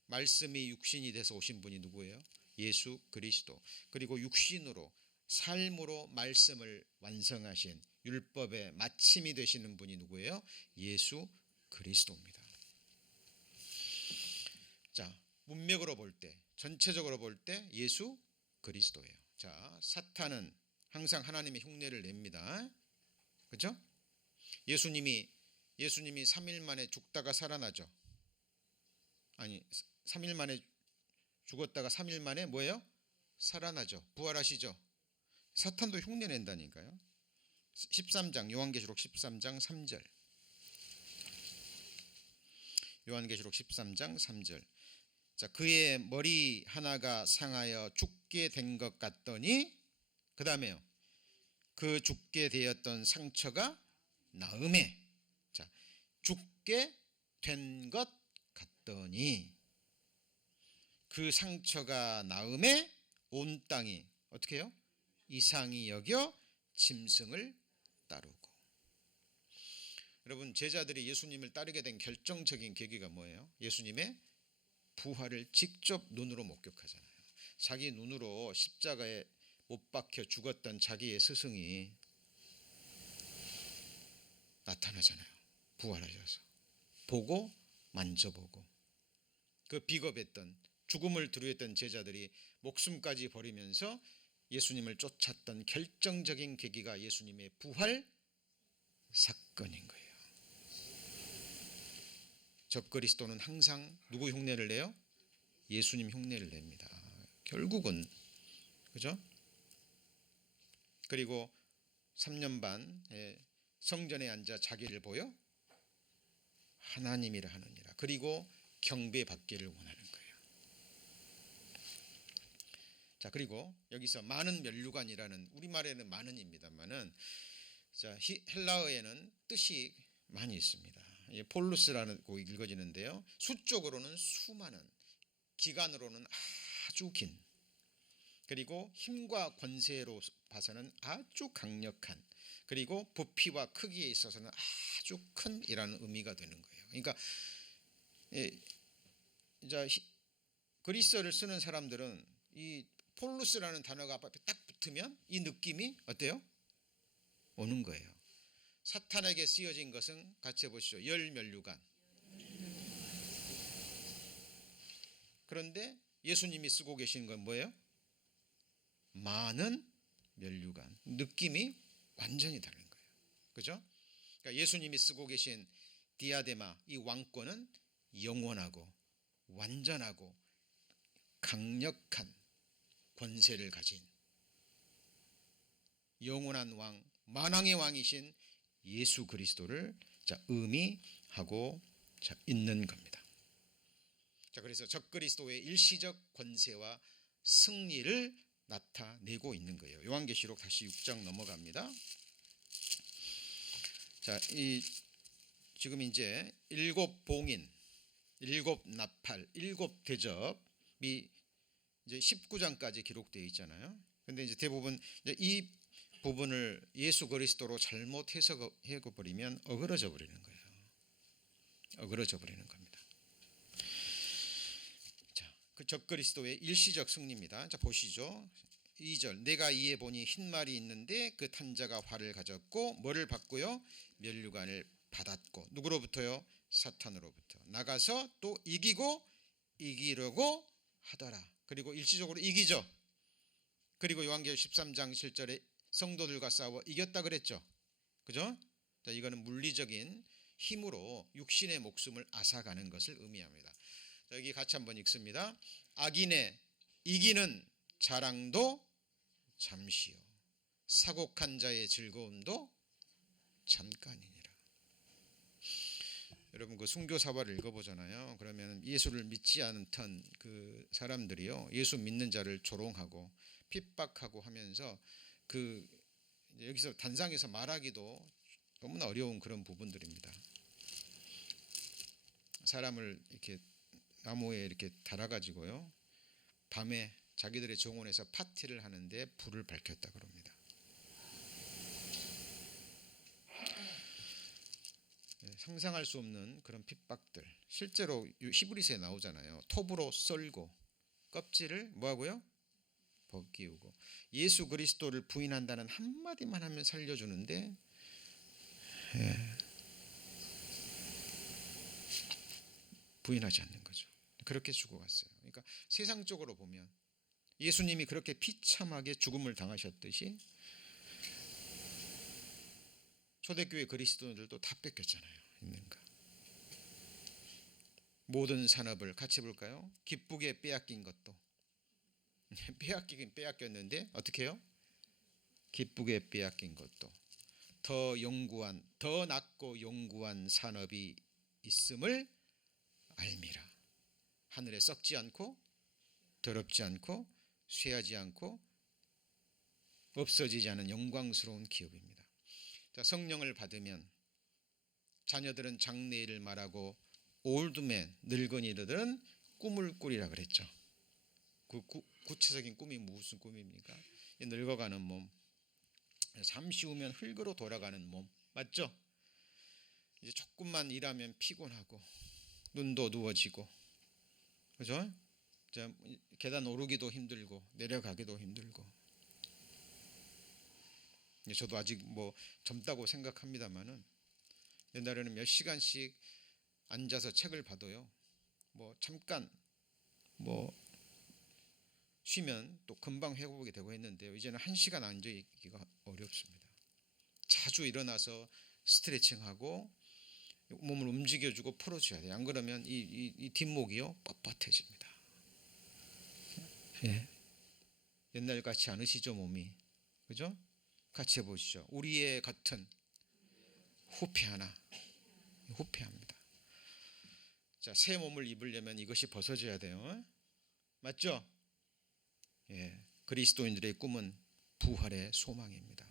말씀이 육신이 돼서 오신 분이 누구예요? 예수 그리스도. 그리고 육신으로 삶으로 말씀을 완성하신 율법의 마침이 되시는 분이 누구예요? 예수 그리스도입니다. 자, 문맥으로 볼 때, 전체적으로 볼 때 예수 그리스도예요. 자, 사탄은 항상 하나님의 흉내를 냅니다. 그렇죠? 예수님이 3일 만에 죽다가 살아나죠. 아니, 3일 만에 죽었다가 3일 만에 뭐예요? 살아나죠. 부활하시죠. 사탄도 흉내 낸다니까요. 13장 요한계시록 13장 3절. 요한계시록 13장 3절. 자, 그의 머리 하나가 상하여 죽게 된 것 같더니 그 다음에요. 그 죽게 되었던 상처가 나음에. 자, 죽게 된 것 같더니 그 상처가 나음에 온 땅이 어떻게 해요? 이상히 여겨 짐승을 따르고. 여러분, 제자들이 예수님을 따르게 된 결정적인 계기가 뭐예요? 예수님의 부활을 직접 눈으로 목격하잖아요. 자기 눈으로 십자가에 못 박혀 죽었던 자기의 스승이 나타나잖아요. 부활하셔서 보고 만져보고, 그 비겁했던 죽음을 두려워했던 제자들이 목숨까지 버리면서 예수님을 쫓았던 결정적인 계기가 예수님의 부활 사건인 거예요. 적그리스도는 항상 누구 흉내를 내요? 예수님 흉내를 냅니다. 결국은, 그죠? 그리고 3년 반 성전에 앉아 자기를 보여 하나님이라 하느니라. 그리고 경배받기를 원하는 거예요. 자, 그리고 여기서 많은 면류관이라는, 우리말에는 많은입니다만은, 자, 헬라어에는 뜻이 많이 있습니다. 폴루스라고 읽어지는데요. 수적으로는 수많은, 기간으로는 아주 긴, 그리고 힘과 권세로 봐서는 아주 강력한, 그리고 부피와 크기에 있어서는 아주 큰 이라는 의미가 되는 거예요. 그러니까 이제 그리스어를 쓰는 사람들은 이 폴루스라는 단어가 앞에 딱 붙으면 이 느낌이 어때요? 오는 거예요. 사탄에게 쓰여진 것은 같이 해보시죠. 열면류관. 그런데 예수님이 쓰고 계신 건 뭐예요? 많은 면류관. 느낌이 완전히 다른 거예요. 그죠? 그러니까 예수님이 쓰고 계신 디아데마, 이 왕권은 영원하고 완전하고 강력한 권세를 가진 영원한 왕, 만왕의 왕이신 예수 그리스도를 의미하고 있는 겁니다. 자, 그래서 적그리스도의 일시적 권세와 승리를 나타내고 있는 거예요. 요한계시록 다시 6장 넘어갑니다. 자, 지금 이제 7봉인, 7나팔, 7대접이 이제 19장까지 기록되어 있잖아요. 근데 이제 대부분 이제 이 부분을 예수 그리스도로 잘못 해석해 버리면 어그러져 버리는 거예요. 어그러져 버리는 겁니다. 자, 그 적그리스도의 일시적 승리입니다. 자, 보시죠. 2절. 내가 이에 보니 흰 말이 있는데 그 탄 자가 활을 가졌고 뭐를 받고요? 면류관을 받았고, 누구로부터요? 사탄으로부터. 나가서 또 이기려고 하더라. 그리고 일시적으로 이기죠. 그리고 요한계시록 13장 7절에 성도들과 싸워 이겼다 그랬죠. 그죠? 자, 이거는 물리적인 힘으로 육신의 목숨을 앗아가는 것을 의미합니다. 자, 여기 같이 한번 읽습니다. 악인의 이기는 자랑도 잠시요, 사곡한 자의 즐거움도 잠깐이니라. 여러분, 그 순교사화를 읽어보잖아요. 그러면 예수를 믿지 않던 그 사람들이요, 예수 믿는 자를 조롱하고 핍박하고 하면서 그 여기서 단상에서 말하기도 너무나 어려운 그런 부분들입니다. 사람을 이렇게 나무에 이렇게 달아가지고요, 밤에 자기들의 정원에서 파티를 하는데 불을 밝혔다 그럽니다. 상상할 수 없는 그런 핍박들, 실제로 히브리서에 나오잖아요. 톱으로 썰고 껍질을 뭐하고요? 벗기우고. 예수 그리스도를 부인한다는 한마디만 하면 살려주는데 부인하지 않는 거죠. 그렇게 죽어갔어요. 그러니까 세상적으로 보면 예수님이 그렇게 비참하게 죽음을 당하셨듯이 초대교회 그리스도인들도 다 뺏겼잖아요. 있는가? 모든 산업을 같이 볼까요? 기쁘게 빼앗긴 것도 빼앗기긴 빼앗겼는데 어떻게 해요? 기쁘게 빼앗긴 것도 더 영구한, 더 낮고 영구한 산업이 있음을 알미라. 하늘에 썩지 않고 더럽지 않고 쇠하지 않고 없어지지 않은 영광스러운 기업입니다. 자, 성령을 받으면 자녀들은 장래일을 말하고 올드맨, 늙은이들은 꿈을 꾸리라 그랬죠. 그 구체적인 꿈이 무슨 꿈입니까? 늙어가는 몸, 잠시 후면 흙으로 돌아가는 몸, 맞죠? 이제 조금만 일하면 피곤하고 눈도 누워지고, 그죠? 자, 계단 오르기도 힘들고 내려가기도 힘들고. 저도 아직 뭐 젊다고 생각합니다만은 옛날에는 몇 시간씩 앉아서 책을 봐도요, 뭐 잠깐 뭐 쉬면 또 금방 회복이 되고 했는데요, 이제는 1시간 앉아 있기가 어렵습니다. 자주 일어나서 스트레칭하고 몸을 움직여주고 풀어줘야 돼요. 안 그러면 이 뒷목이요 뻣뻣해집니다. 예. 옛날 같지 않으시죠, 몸이? 그죠? 같이 해보시죠. 우리의 겉은 후패하나. 후패합니다. 자, 새 몸을 입으려면 이것이 벗어져야 돼요. 맞죠? 예. 그리스도인들의 꿈은 부활의 소망입니다.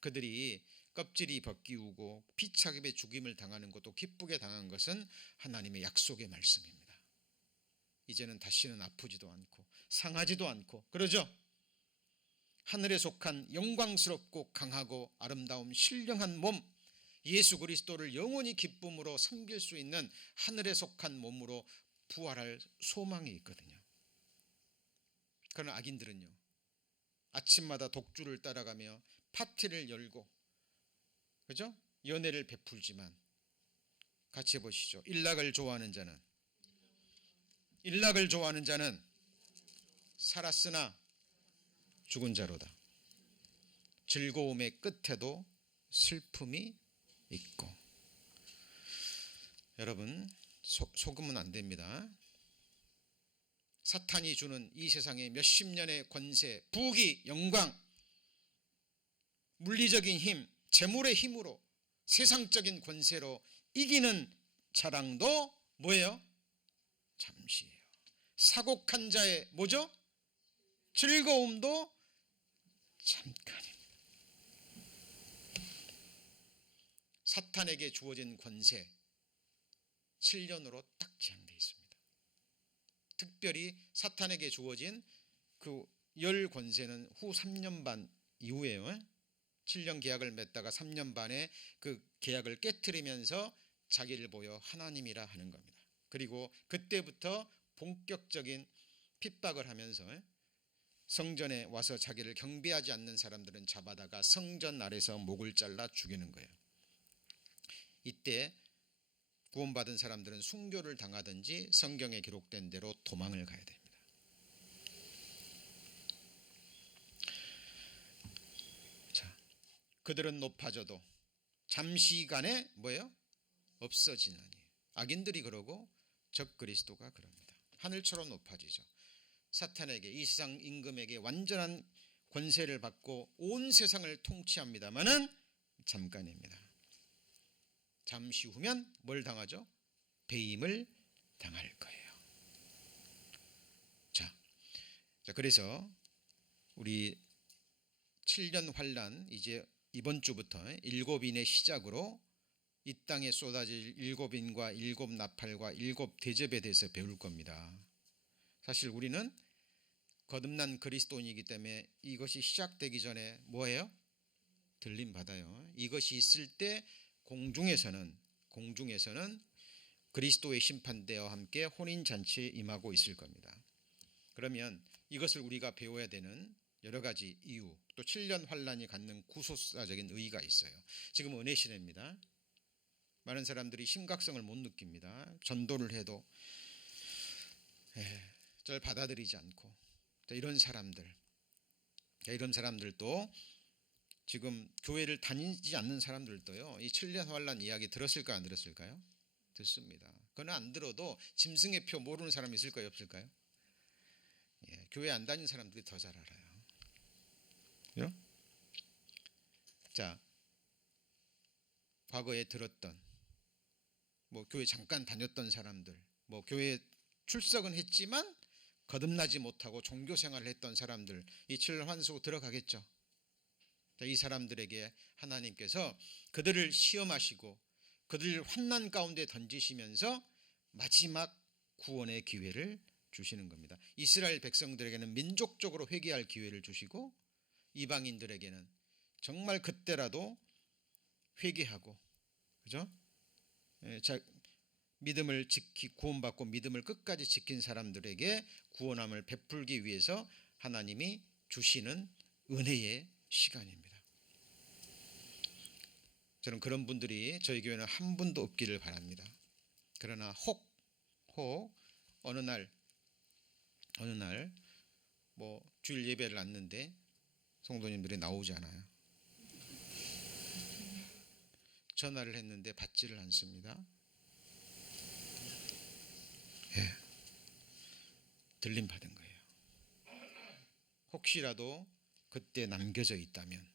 그들이 껍질이 벗기우고 피차급의 죽임을 당하는 것도 기쁘게 당한 것은 하나님의 약속의 말씀입니다. 이제는 다시는 아프지도 않고 상하지도 않고, 그러죠? 하늘에 속한 영광스럽고 강하고 아름다움 신령한 몸, 예수 그리스도를 영원히 기쁨으로 섬길 수 있는 하늘에 속한 몸으로 부활할 소망이 있거든요. 그러나 악인들은요, 아침마다 독주를 따라가며 파티를 열고, 그죠? 연애를 베풀지만, 같이 해보시죠. 일락을 좋아하는 자는 살았으나 죽은 자로다. 즐거움의 끝에도 슬픔이 있고. 여러분, 속으면 안 됩니다. 사탄이 주는 이 세상의 몇십 년의 권세, 부귀, 영광, 물리적인 힘, 재물의 힘으로, 세상적인 권세로 이기는 자랑도 뭐예요? 잠시예요. 사곡한 자의 뭐죠? 즐거움도 잠깐입니다. 사탄에게 주어진 권세 7년으로 딱 제한되어 있습니다. 특별히 사탄에게 주어진 그 열 권세는 후 3년 반 이후에요. 7년 계약을 맺다가 3년 반에 그 계약을 깨트리면서 자기를 보여 하나님이라 하는 겁니다. 그리고 그때부터 본격적인 핍박을 하면서 성전에 와서 자기를 경배하지 않는 사람들은 잡아다가 성전 아래서 목을 잘라 죽이는 거예요. 이때 구원받은 사람들은 순교를 당하든지 성경에 기록된 대로 도망을 가야 됩니다. 자, 그들은 높아져도 잠시간에 뭐예요? 없어지나니. 악인들이 그러고 적 그리스도가 그럽니다. 하늘처럼 높아지죠. 사탄에게, 이 세상 임금에게 완전한 권세를 받고 온 세상을 통치합니다마는 잠깐입니다. 잠시 후면 뭘 당하죠? 배임을 당할 거예요. 자, 그래서 우리 7년 환란, 이제 이번 주부터 일곱인의 시작으로 이 땅에 쏟아질 일곱인과 일곱 나팔과 일곱 대접에 대해서 배울 겁니다. 사실 우리는 거듭난 그리스도인이기 때문에 이것이 시작되기 전에 뭐예요? 들림 받아요. 이것이 있을 때 공중에서는 그리스도의 심판대와 함께 혼인잔치에 임하고 있을 겁니다. 그러면 이것을 우리가 배워야 되는 여러 가지 이유, 또 7년 환란이 갖는 구속사적인 의의가 있어요. 지금 은혜 시대입니다. 많은 사람들이 심각성을 못 느낍니다. 전도를 해도 절 받아들이지 않고, 이런 사람들도 지금 교회를 다니지 않는 사람들도요, 이 7년 환란 이야기 들었을까요, 안 들었을까요? 듣습니다. 그건 안 들어도 짐승의 표 모르는 사람이 있을까요, 없을까요? 예, 교회 안 다니는 사람들이 더 잘 알아요. 그죠? 자, 과거에 들었던, 뭐 교회 잠깐 다녔던 사람들, 뭐 교회 출석은 했지만 거듭나지 못하고 종교 생활을 했던 사람들, 이 7년 환란 속으로 들어가겠죠. 이 사람들에게 하나님께서 그들을 시험하시고 그들 환난 가운데 던지시면서 마지막 구원의 기회를 주시는 겁니다. 이스라엘 백성들에게는 민족적으로 회개할 기회를 주시고, 이방인들에게는 정말 그때라도 회개하고 그죠? 믿음을 구원받고 믿음을 끝까지 지킨 사람들에게 구원함을 베풀기 위해서 하나님이 주시는 은혜의 시간입니다. 저는 그런 분들이 저희 교회는 한 분도 없기를 바랍니다. 그러나 혹 어느 날 뭐 주일 예배를 왔는데 성도님들이 나오지 않아요. 전화를 했는데 받지를 않습니다. 들림 받은 거예요. 혹시라도 그때 남겨져 있다면,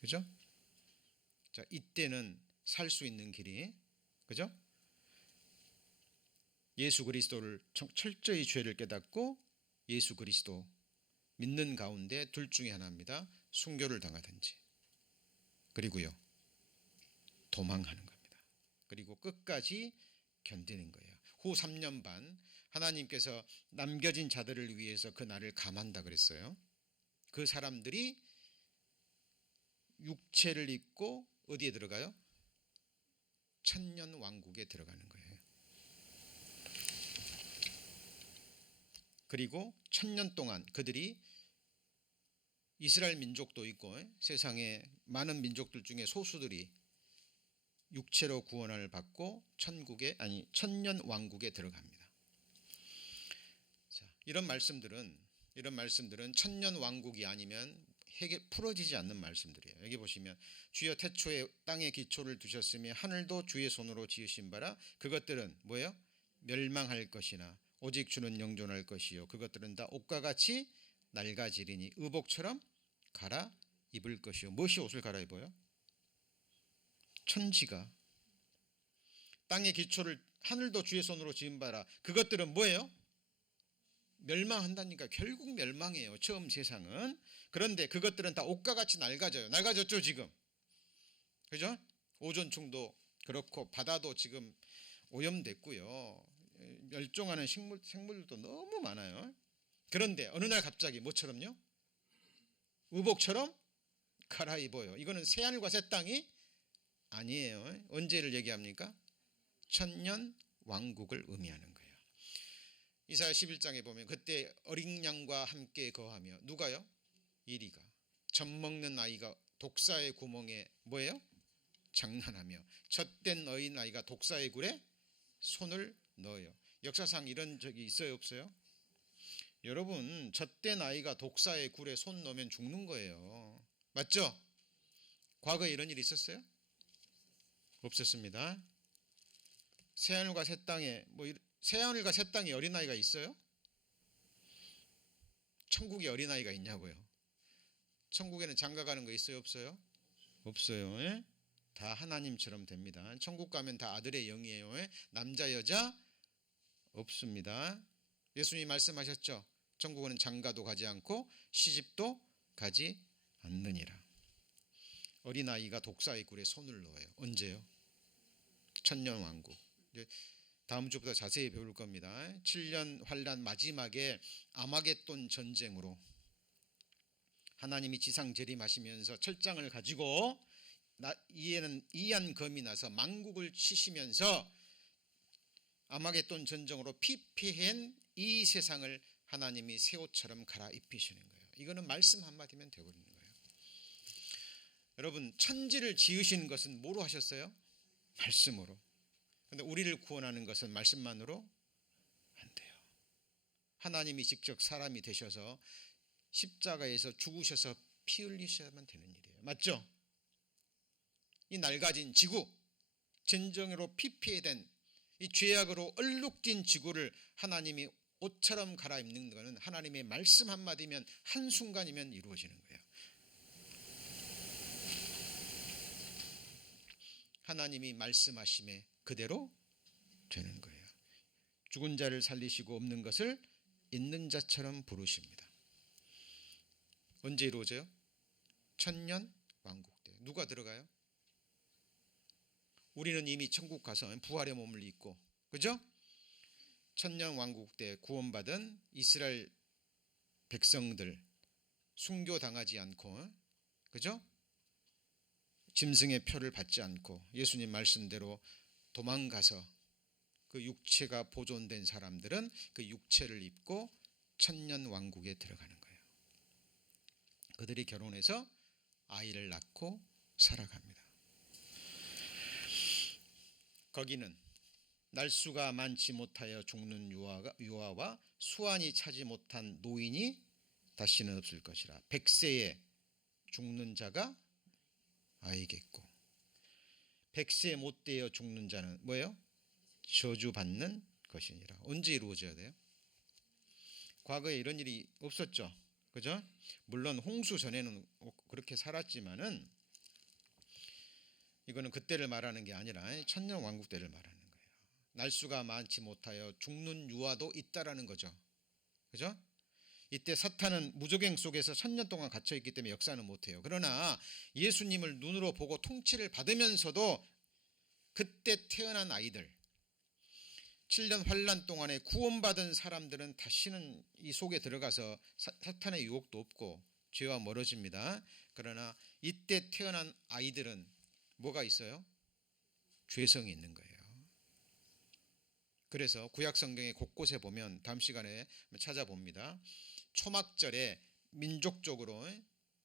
그죠? 자, 이때는 살 수 있는 길이, 그죠? 예수 그리스도를 철저히 죄를 깨닫고 예수 그리스도 믿는 가운데 둘 중에 하나입니다. 순교를 당하든지, 그리고요 도망하는 겁니다. 그리고 끝까지 견디는 거예요. 후 3년 반 하나님께서 남겨진 자들을 위해서 그 날을 감한다 그랬어요. 그 사람들이 육체를 입고 어디에 들어가요? 천년 왕국에 들어가는 거예요. 그리고 1000년 동안 그들이 이스라엘 민족도 있고 세상의 많은 민족들 중에 소수들이 육체로 구원을 받고 천년 왕국에 들어갑니다. 자, 이런 말씀들은 천년 왕국이 아니면 풀어지지 않는 말씀들이에요. 여기 보시면 주여 태초에 땅에 기초를 두셨으며 하늘도 주의 손으로 지으신 바라 그것들은 뭐예요? 멸망할 것이나 오직 주는 영존할 것이요 그것들은 다 옷과 같이 낡아지리니 의복처럼 갈아입을 것이요. 무엇이 옷을 갈아입어요? 천지가. 땅의 기초를 하늘도 주의 손으로 지은 바라 그것들은 뭐예요? 멸망한다니까. 결국 멸망해요. 처음 세상은. 그런데 그것들은 다 옷과 같이 낡아져요. 낡아졌죠 지금. 그죠? 오존충도 그렇고 바다도 지금 오염됐고요. 멸종하는 생물들도 너무 많아요. 그런데 어느 날 갑자기 뭐처럼요? 의복처럼 갈아입어요. 이거는 새하늘과 새 땅이 아니에요. 언제를 얘기합니까? 천년 왕국을 의미하는 거예요. 이사야 11장에 보면 그때 어린 양과 함께 거하며 누가요? 이리가 젖먹는 아이가 독사의 구멍에 뭐예요? 장난하며 젖된 어린아이가 독사의 굴에 손을 넣어요. 역사상 이런 적이 있어요 없어요? 여러분 젖된 아이가 독사의 굴에 손 넣으면 죽는 거예요. 맞죠? 과거에 이런 일이 있었어요? 없었습니다. 새하늘과 새 땅에 새하늘과 새 땅에 어린아이가 있어요? 천국에 어린아이가 있냐고요? 천국에는 장가가는 거 있어요 없어요? 없어요. 예? 다 하나님처럼 됩니다. 천국 가면 다 아들의 영이에요. 예? 남자 여자 없습니다. 예수님이 말씀하셨죠. 천국은 장가도 가지 않고 시집도 가지 않느니라. 어린아이가 독사의 굴에 손을 넣어요. 언제요? 천년 왕국. 다음 주부터 자세히 배울 겁니다. 7년 환란 마지막에 아마겟돈 전쟁으로 하나님이 지상 재림하시면서 철장을 가지고 이안검이 나서 만국을 치시면서 아마겟돈 전쟁으로 피폐한 이 세상을 하나님이 새 옷처럼 갈아입히시는 거예요. 이거는 말씀 한마디면 되어버리는 거예요. 여러분 천지를 지으신 것은 뭐로 하셨어요? 말씀으로. 그런데 우리를 구원하는 것은 말씀만으로 안 돼요. 하나님이 직접 사람이 되셔서 십자가에서 죽으셔서 피 흘리셔야만 되는 일이에요. 맞죠? 이 낡아진 지구, 전쟁으로 피폐된 이 죄악으로 얼룩진 지구를 하나님이 옷처럼 갈아입는 것은 하나님의 말씀 한마디면 한순간이면 이루어지는 거예요. 하나님이 말씀하심에 그대로 되는 거예요. 죽은 자를 살리시고 없는 것을 있는 자처럼 부르십니다. 언제 이루어져요? 천년 왕국 때. 누가 들어가요? 우리는 이미 천국 가서 부활의 몸을 입고, 그죠? 천년 왕국 때 구원받은 이스라엘 백성들 순교 당하지 않고, 그죠? 짐승의 표를 받지 않고 예수님 말씀대로 도망가서 그 육체가 보존된 사람들은 그 육체를 입고 천년 왕국에 들어가는 거예요. 그들이 결혼해서 아이를 낳고 살아갑니다. 거기는 날수가 많지 못하여 죽는 유아와 수완이 차지 못한 노인이 다시는 없을 것이라. 100세에 죽는 자가 아이겠고 100세 못 되어 죽는 자는 뭐예요? 저주받는 것이니라. 언제 이루어져야 돼요? 과거에 이런 일이 없었죠. 그죠? 물론 홍수 전에는 그렇게 살았지만은 이거는 그때를 말하는 게 아니라 천년 왕국 때를 말하는 거예요. 날수가 많지 못하여 죽는 유아도 있다라는 거죠. 그죠? 이때 사탄은 무저갱 속에서 1000년 동안 갇혀 있기 때문에 역사는 못해요. 그러나 예수님을 눈으로 보고 통치를 받으면서도 그때 태어난 아이들 7년 환란 동안에 구원받은 사람들은 다시는 이 속에 들어가서 사탄의 유혹도 없고 죄와 멀어집니다. 그러나 이때 태어난 아이들은 뭐가 있어요? 죄성이 있는 거예요. 그래서 구약 성경의 곳곳에 보면 다음 시간에 찾아봅니다. 초막절에 민족적으로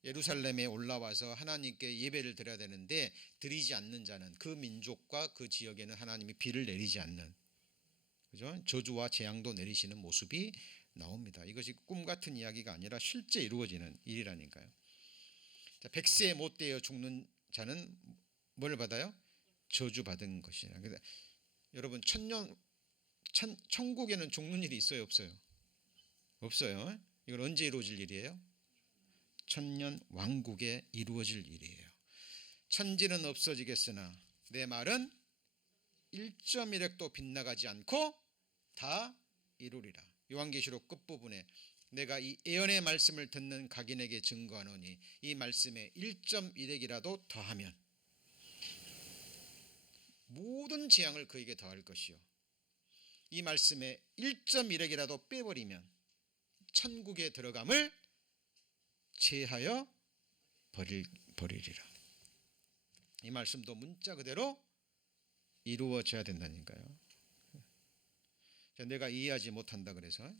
예루살렘에 올라와서 하나님께 예배를 드려야 되는데 드리지 않는 자는 그 민족과 그 지역에는 하나님이 비를 내리지 않는, 그죠? 저주와 재앙도 내리시는 모습이 나옵니다. 이것이 꿈 같은 이야기가 아니라 실제 이루어지는 일이라니까요. 자, 100세에 못 되어 죽는 자는 뭘 받아요? 저주받은 것이라. 여러분 천국에는 죽는 일이 있어요, 없어요? 없어요. 이건 언제 이루어질 일이에요? 천년 왕국에 이루어질 일이에요. 천지는 없어지겠으나 내 말은 1.1획도 빗나가지 않고 다 이루리라. 요한계시록 끝부분에 내가 이 예언의 말씀을 듣는 각인에게 증거하노니 이 말씀에 1.1획이라도 더하면 모든 재앙을 그에게 더할 것이요 이 말씀에 1.1획이라도 빼버리면 천국에 들어감을 제하여 버리리라. 이 말씀도 문자 그대로 이루어져야 된다니까요. 내가 이해하지 못한다 그래서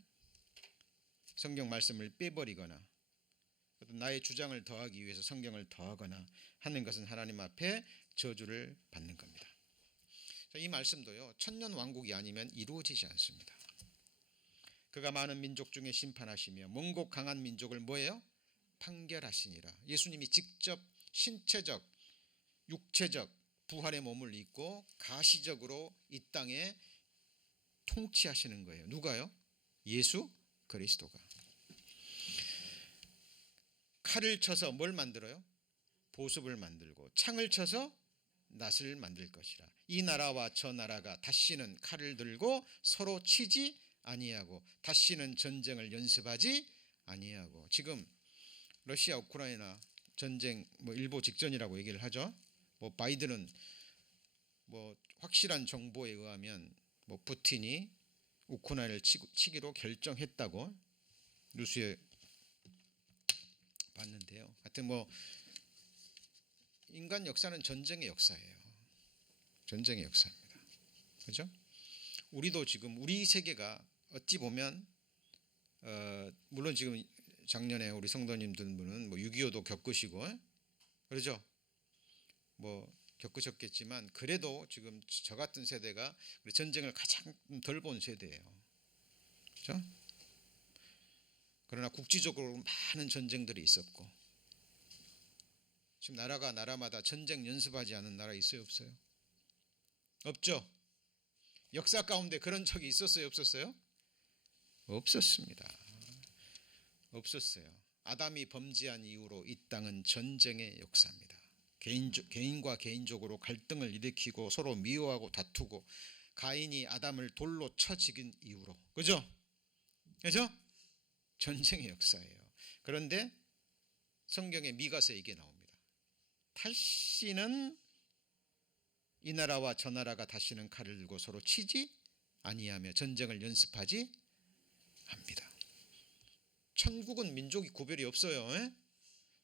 성경 말씀을 빼버리거나 나의 주장을 더하기 위해서 성경을 더하거나 하는 것은 하나님 앞에 저주를 받는 겁니다. 이 말씀도요, 천년 왕국이 아니면 이루어지지 않습니다. 그가 많은 민족 중에 심판하시며 먼곳 강한 민족을 뭐예요? 판결하시니라. 예수님이 직접 신체적, 육체적 부활의 몸을 입고 가시적으로 이 땅에 통치하시는 거예요. 누가요? 예수 그리스도가. 칼을 쳐서 뭘 만들어요? 보습을 만들고 창을 쳐서 낫을 만들 것이라. 이 나라와 저 나라가 다시는 칼을 들고 서로 치지 아니하고 다시는 전쟁을 연습하지 아니하고. 지금 러시아 우크라이나 전쟁 일보 직전이라고 얘기를 하죠. 바이든은 확실한 정보에 의하면 푸틴이 우크라이나를 치기로 결정했다고 뉴스에 봤는데요. 하여튼 인간 역사는 전쟁의 역사예요. 전쟁의 역사입니다. 그렇죠? 우리도 지금 우리 세계가 어찌 보면 물론 지금 작년에 우리 성도님들은 6.25도 겪으시고 그렇죠? 겪으셨겠지만 그래도 지금 저 같은 세대가 전쟁을 가장 덜 본 세대예요. 그렇죠? 그러나 국지적으로 많은 전쟁들이 있었고 지금 나라마다 전쟁 연습하지 않은 나라 있어요, 없어요? 없죠? 역사 가운데 그런 적이 있었어요, 없었어요? 없었습니다. 없었어요. 아담이 범죄한 이후로 이 땅은 전쟁의 역사입니다. 개인과 개인적으로 갈등을 일으키고 서로 미워하고 다투고 가인이 아담을 돌로 쳐 죽인 이후로, 그죠? 그죠? 전쟁의 역사예요. 그런데 성경의 미가서에 이게 나옵니다. 다시는 이 나라와 저 나라가 다시는 칼을 들고 서로 치지 아니하며 전쟁을 연습하지 합니다. 천국은 민족이 구별이 없어요.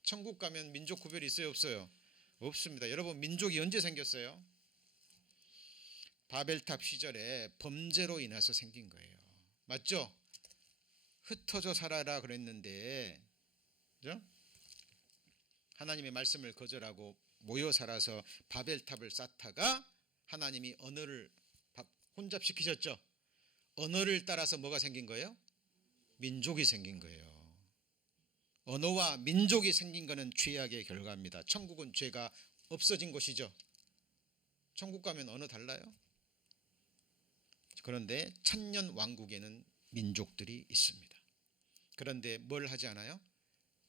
천국 가면 민족 구별이 있어요, 없어요? 없습니다. 여러분, 민족이 언제 생겼어요? 바벨탑 시절에 범죄로 인해서 생긴 거예요. 맞죠? 흩어져 살아라 그랬는데, 그죠? 하나님의 말씀을 거절하고 모여 살아서 바벨탑을 쌓다가 하나님이 언어를 혼잡시키셨죠. 언어를 따라서 뭐가 생긴 거예요? 민족이 생긴 거예요. 언어와 민족이 생긴 것은 죄악의 결과입니다. 천국은 죄가 없어진 곳이죠. 천국 가면 언어 달라요? 그런데 천년 왕국에는 민족들이 있습니다. 그런데 뭘 하지 않아요?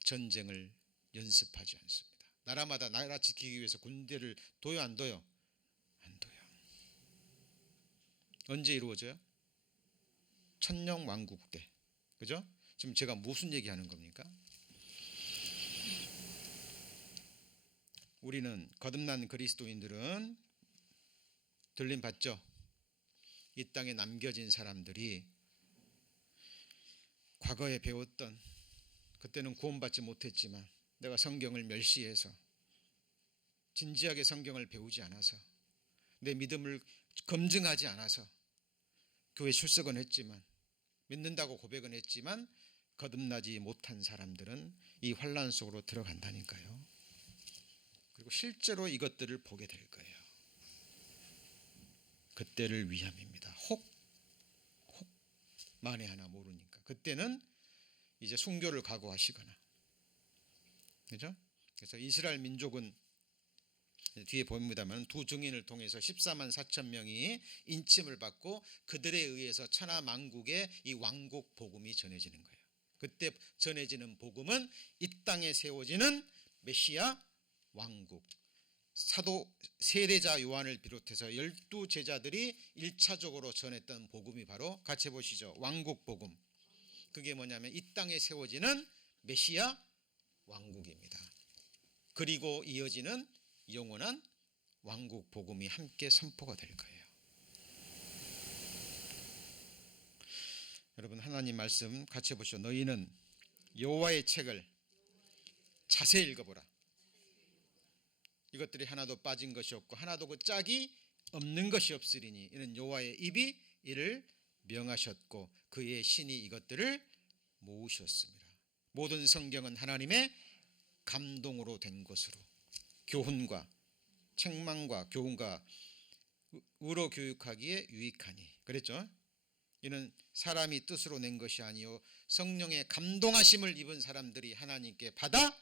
전쟁을 연습하지 않습니다. 나라마다 나라 지키기 위해서 군대를 둬요, 안 둬요? 안 둬요. 언제 이루어져요? 천년 왕국 때. 그죠? 지금 제가 무슨 얘기하는 겁니까? 우리는 거듭난 그리스도인들은 들림 받죠? 이 땅에 남겨진 사람들이 과거에 배웠던, 그때는 구원받지 못했지만 내가 성경을 멸시해서 진지하게 성경을 배우지 않아서 내 믿음을 검증하지 않아서 교회 출석은 했지만 믿는다고 고백은 했지만 거듭나지 못한 사람들은 이 환난 속으로 들어간다니까요. 그리고 실제로 이것들을 보게 될 거예요. 그때를 위함입니다. 혹 만에 하나 모르니까 그때는 이제 순교를 각오하시거나, 그죠? 그래서 이스라엘 민족은 뒤에 봅니다만 두 증인을 통해서 14만 4천 명이 인침을 받고 그들에 의해서 천하 만국에 이 왕국 복음이 전해지는 거예요. 그때 전해지는 복음은 이 땅에 세워지는 메시아 왕국, 사도 세례자 요한을 비롯해서 12제자들이 1차적으로 전했던 복음이 바로 같이 보시죠. 왕국 복음. 그게 뭐냐면 이 땅에 세워지는 메시아 왕국입니다. 그리고 이어지는 영원한 왕국 복음이 함께 선포가 될 거예요. 여러분, 하나님 말씀 같이 보시죠. 너희는 여호와의 책을 자세히 읽어보라. 이것들이 하나도 빠진 것이 없고 하나도 그 짝이 없는 것이 없으리니 이는 여호와의 입이 이를 명하셨고 그의 신이 이것들을 모으셨습니다. 모든 성경은 하나님의 감동으로 된 것으로 교훈과 책망과 교훈과 의로 교육하기에 유익하니, 그랬죠? 이는 사람이 뜻으로 낸 것이 아니요 성령의 감동하심을 입은 사람들이 하나님께 받아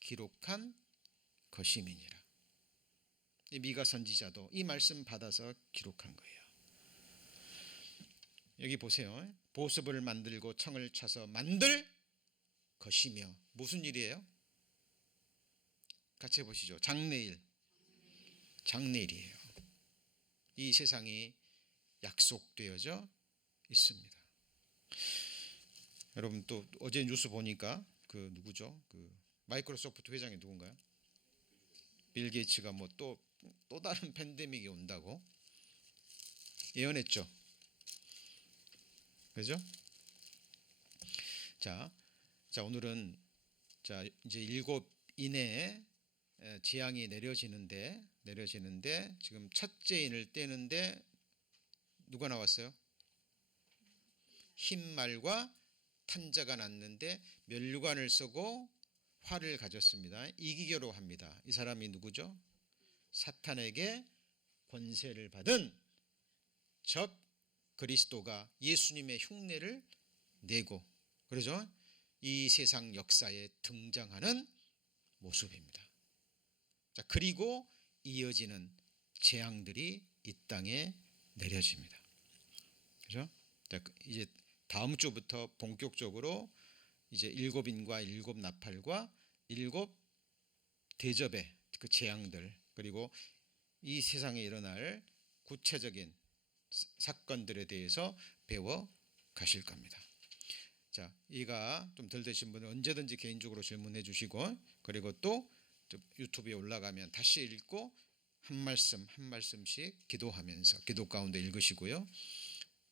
기록한 것임이니라. 이 미가 선지자도 이 말씀 받아서 기록한 거예요. 여기 보세요. 보습을 만들고 청을 차서 만들 것이며 무슨 일이에요? 같이 보시죠. 장래일이에요. 이 세상이 약속되어져 있습니다. 여러분, 또 어제 뉴스 보니까 그 누구죠? 그 마이크로소프트 회장이 누군가요? 빌 게이츠가 뭐 또 다른 팬데믹이 온다고 예언했죠. 그죠? 자 오늘은 이제 7인의 재앙이 내려지는데 지금 첫째 인을 떼는데 누가 나왔어요? 흰 말과 탄자가 났는데 면류관을 쓰고 활을 가졌습니다. 이기교로 합니다. 이 사람이 누구죠? 사탄에게 권세를 받은 적 그리스도가 예수님의 흉내를 내고, 그러죠? 이 세상 역사에 등장하는 모습입니다. 자, 그리고 이어지는 재앙들이 이 땅에 내려집니다. 그죠? 자, 이제 다음 주부터 본격적으로 이제 7인과 7나팔과 7대접의 그 재앙들, 그리고 이 세상에 일어날 구체적인 사건들에 대해서 배워 가실 겁니다. 자, 이가 좀 덜 되신 분은 언제든지 개인적으로 질문해 주시고, 그리고 또 유튜브에 올라가면 다시 읽고 한 말씀 한 말씀씩 기도하면서 기도 가운데 읽으시고요.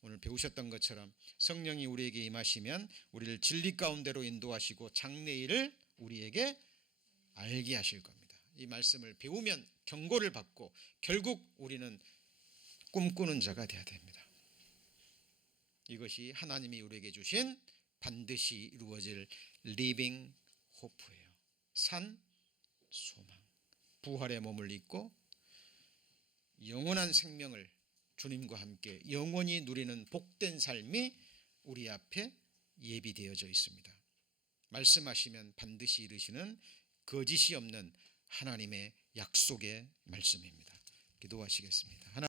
오늘 배우셨던 것처럼 성령이 우리에게 임하시면 우리를 진리 가운데로 인도하시고 장래일을 우리에게 알게 하실 겁니다. 이 말씀을 배우면 경고를 받고 결국 우리는 꿈꾸는 자가 되어야 됩니다. 이것이 하나님이 우리에게 주신 반드시 이루어질 리빙 호프예요. 산 소망. 부활의 몸을 입고 영원한 생명을 주님과 함께 영원히 누리는 복된 삶이 우리 앞에 예비되어져 있습니다. 말씀하시면 반드시 이루시는 거짓이 없는 하나님의 약속의 말씀입니다. 기도하시겠습니다.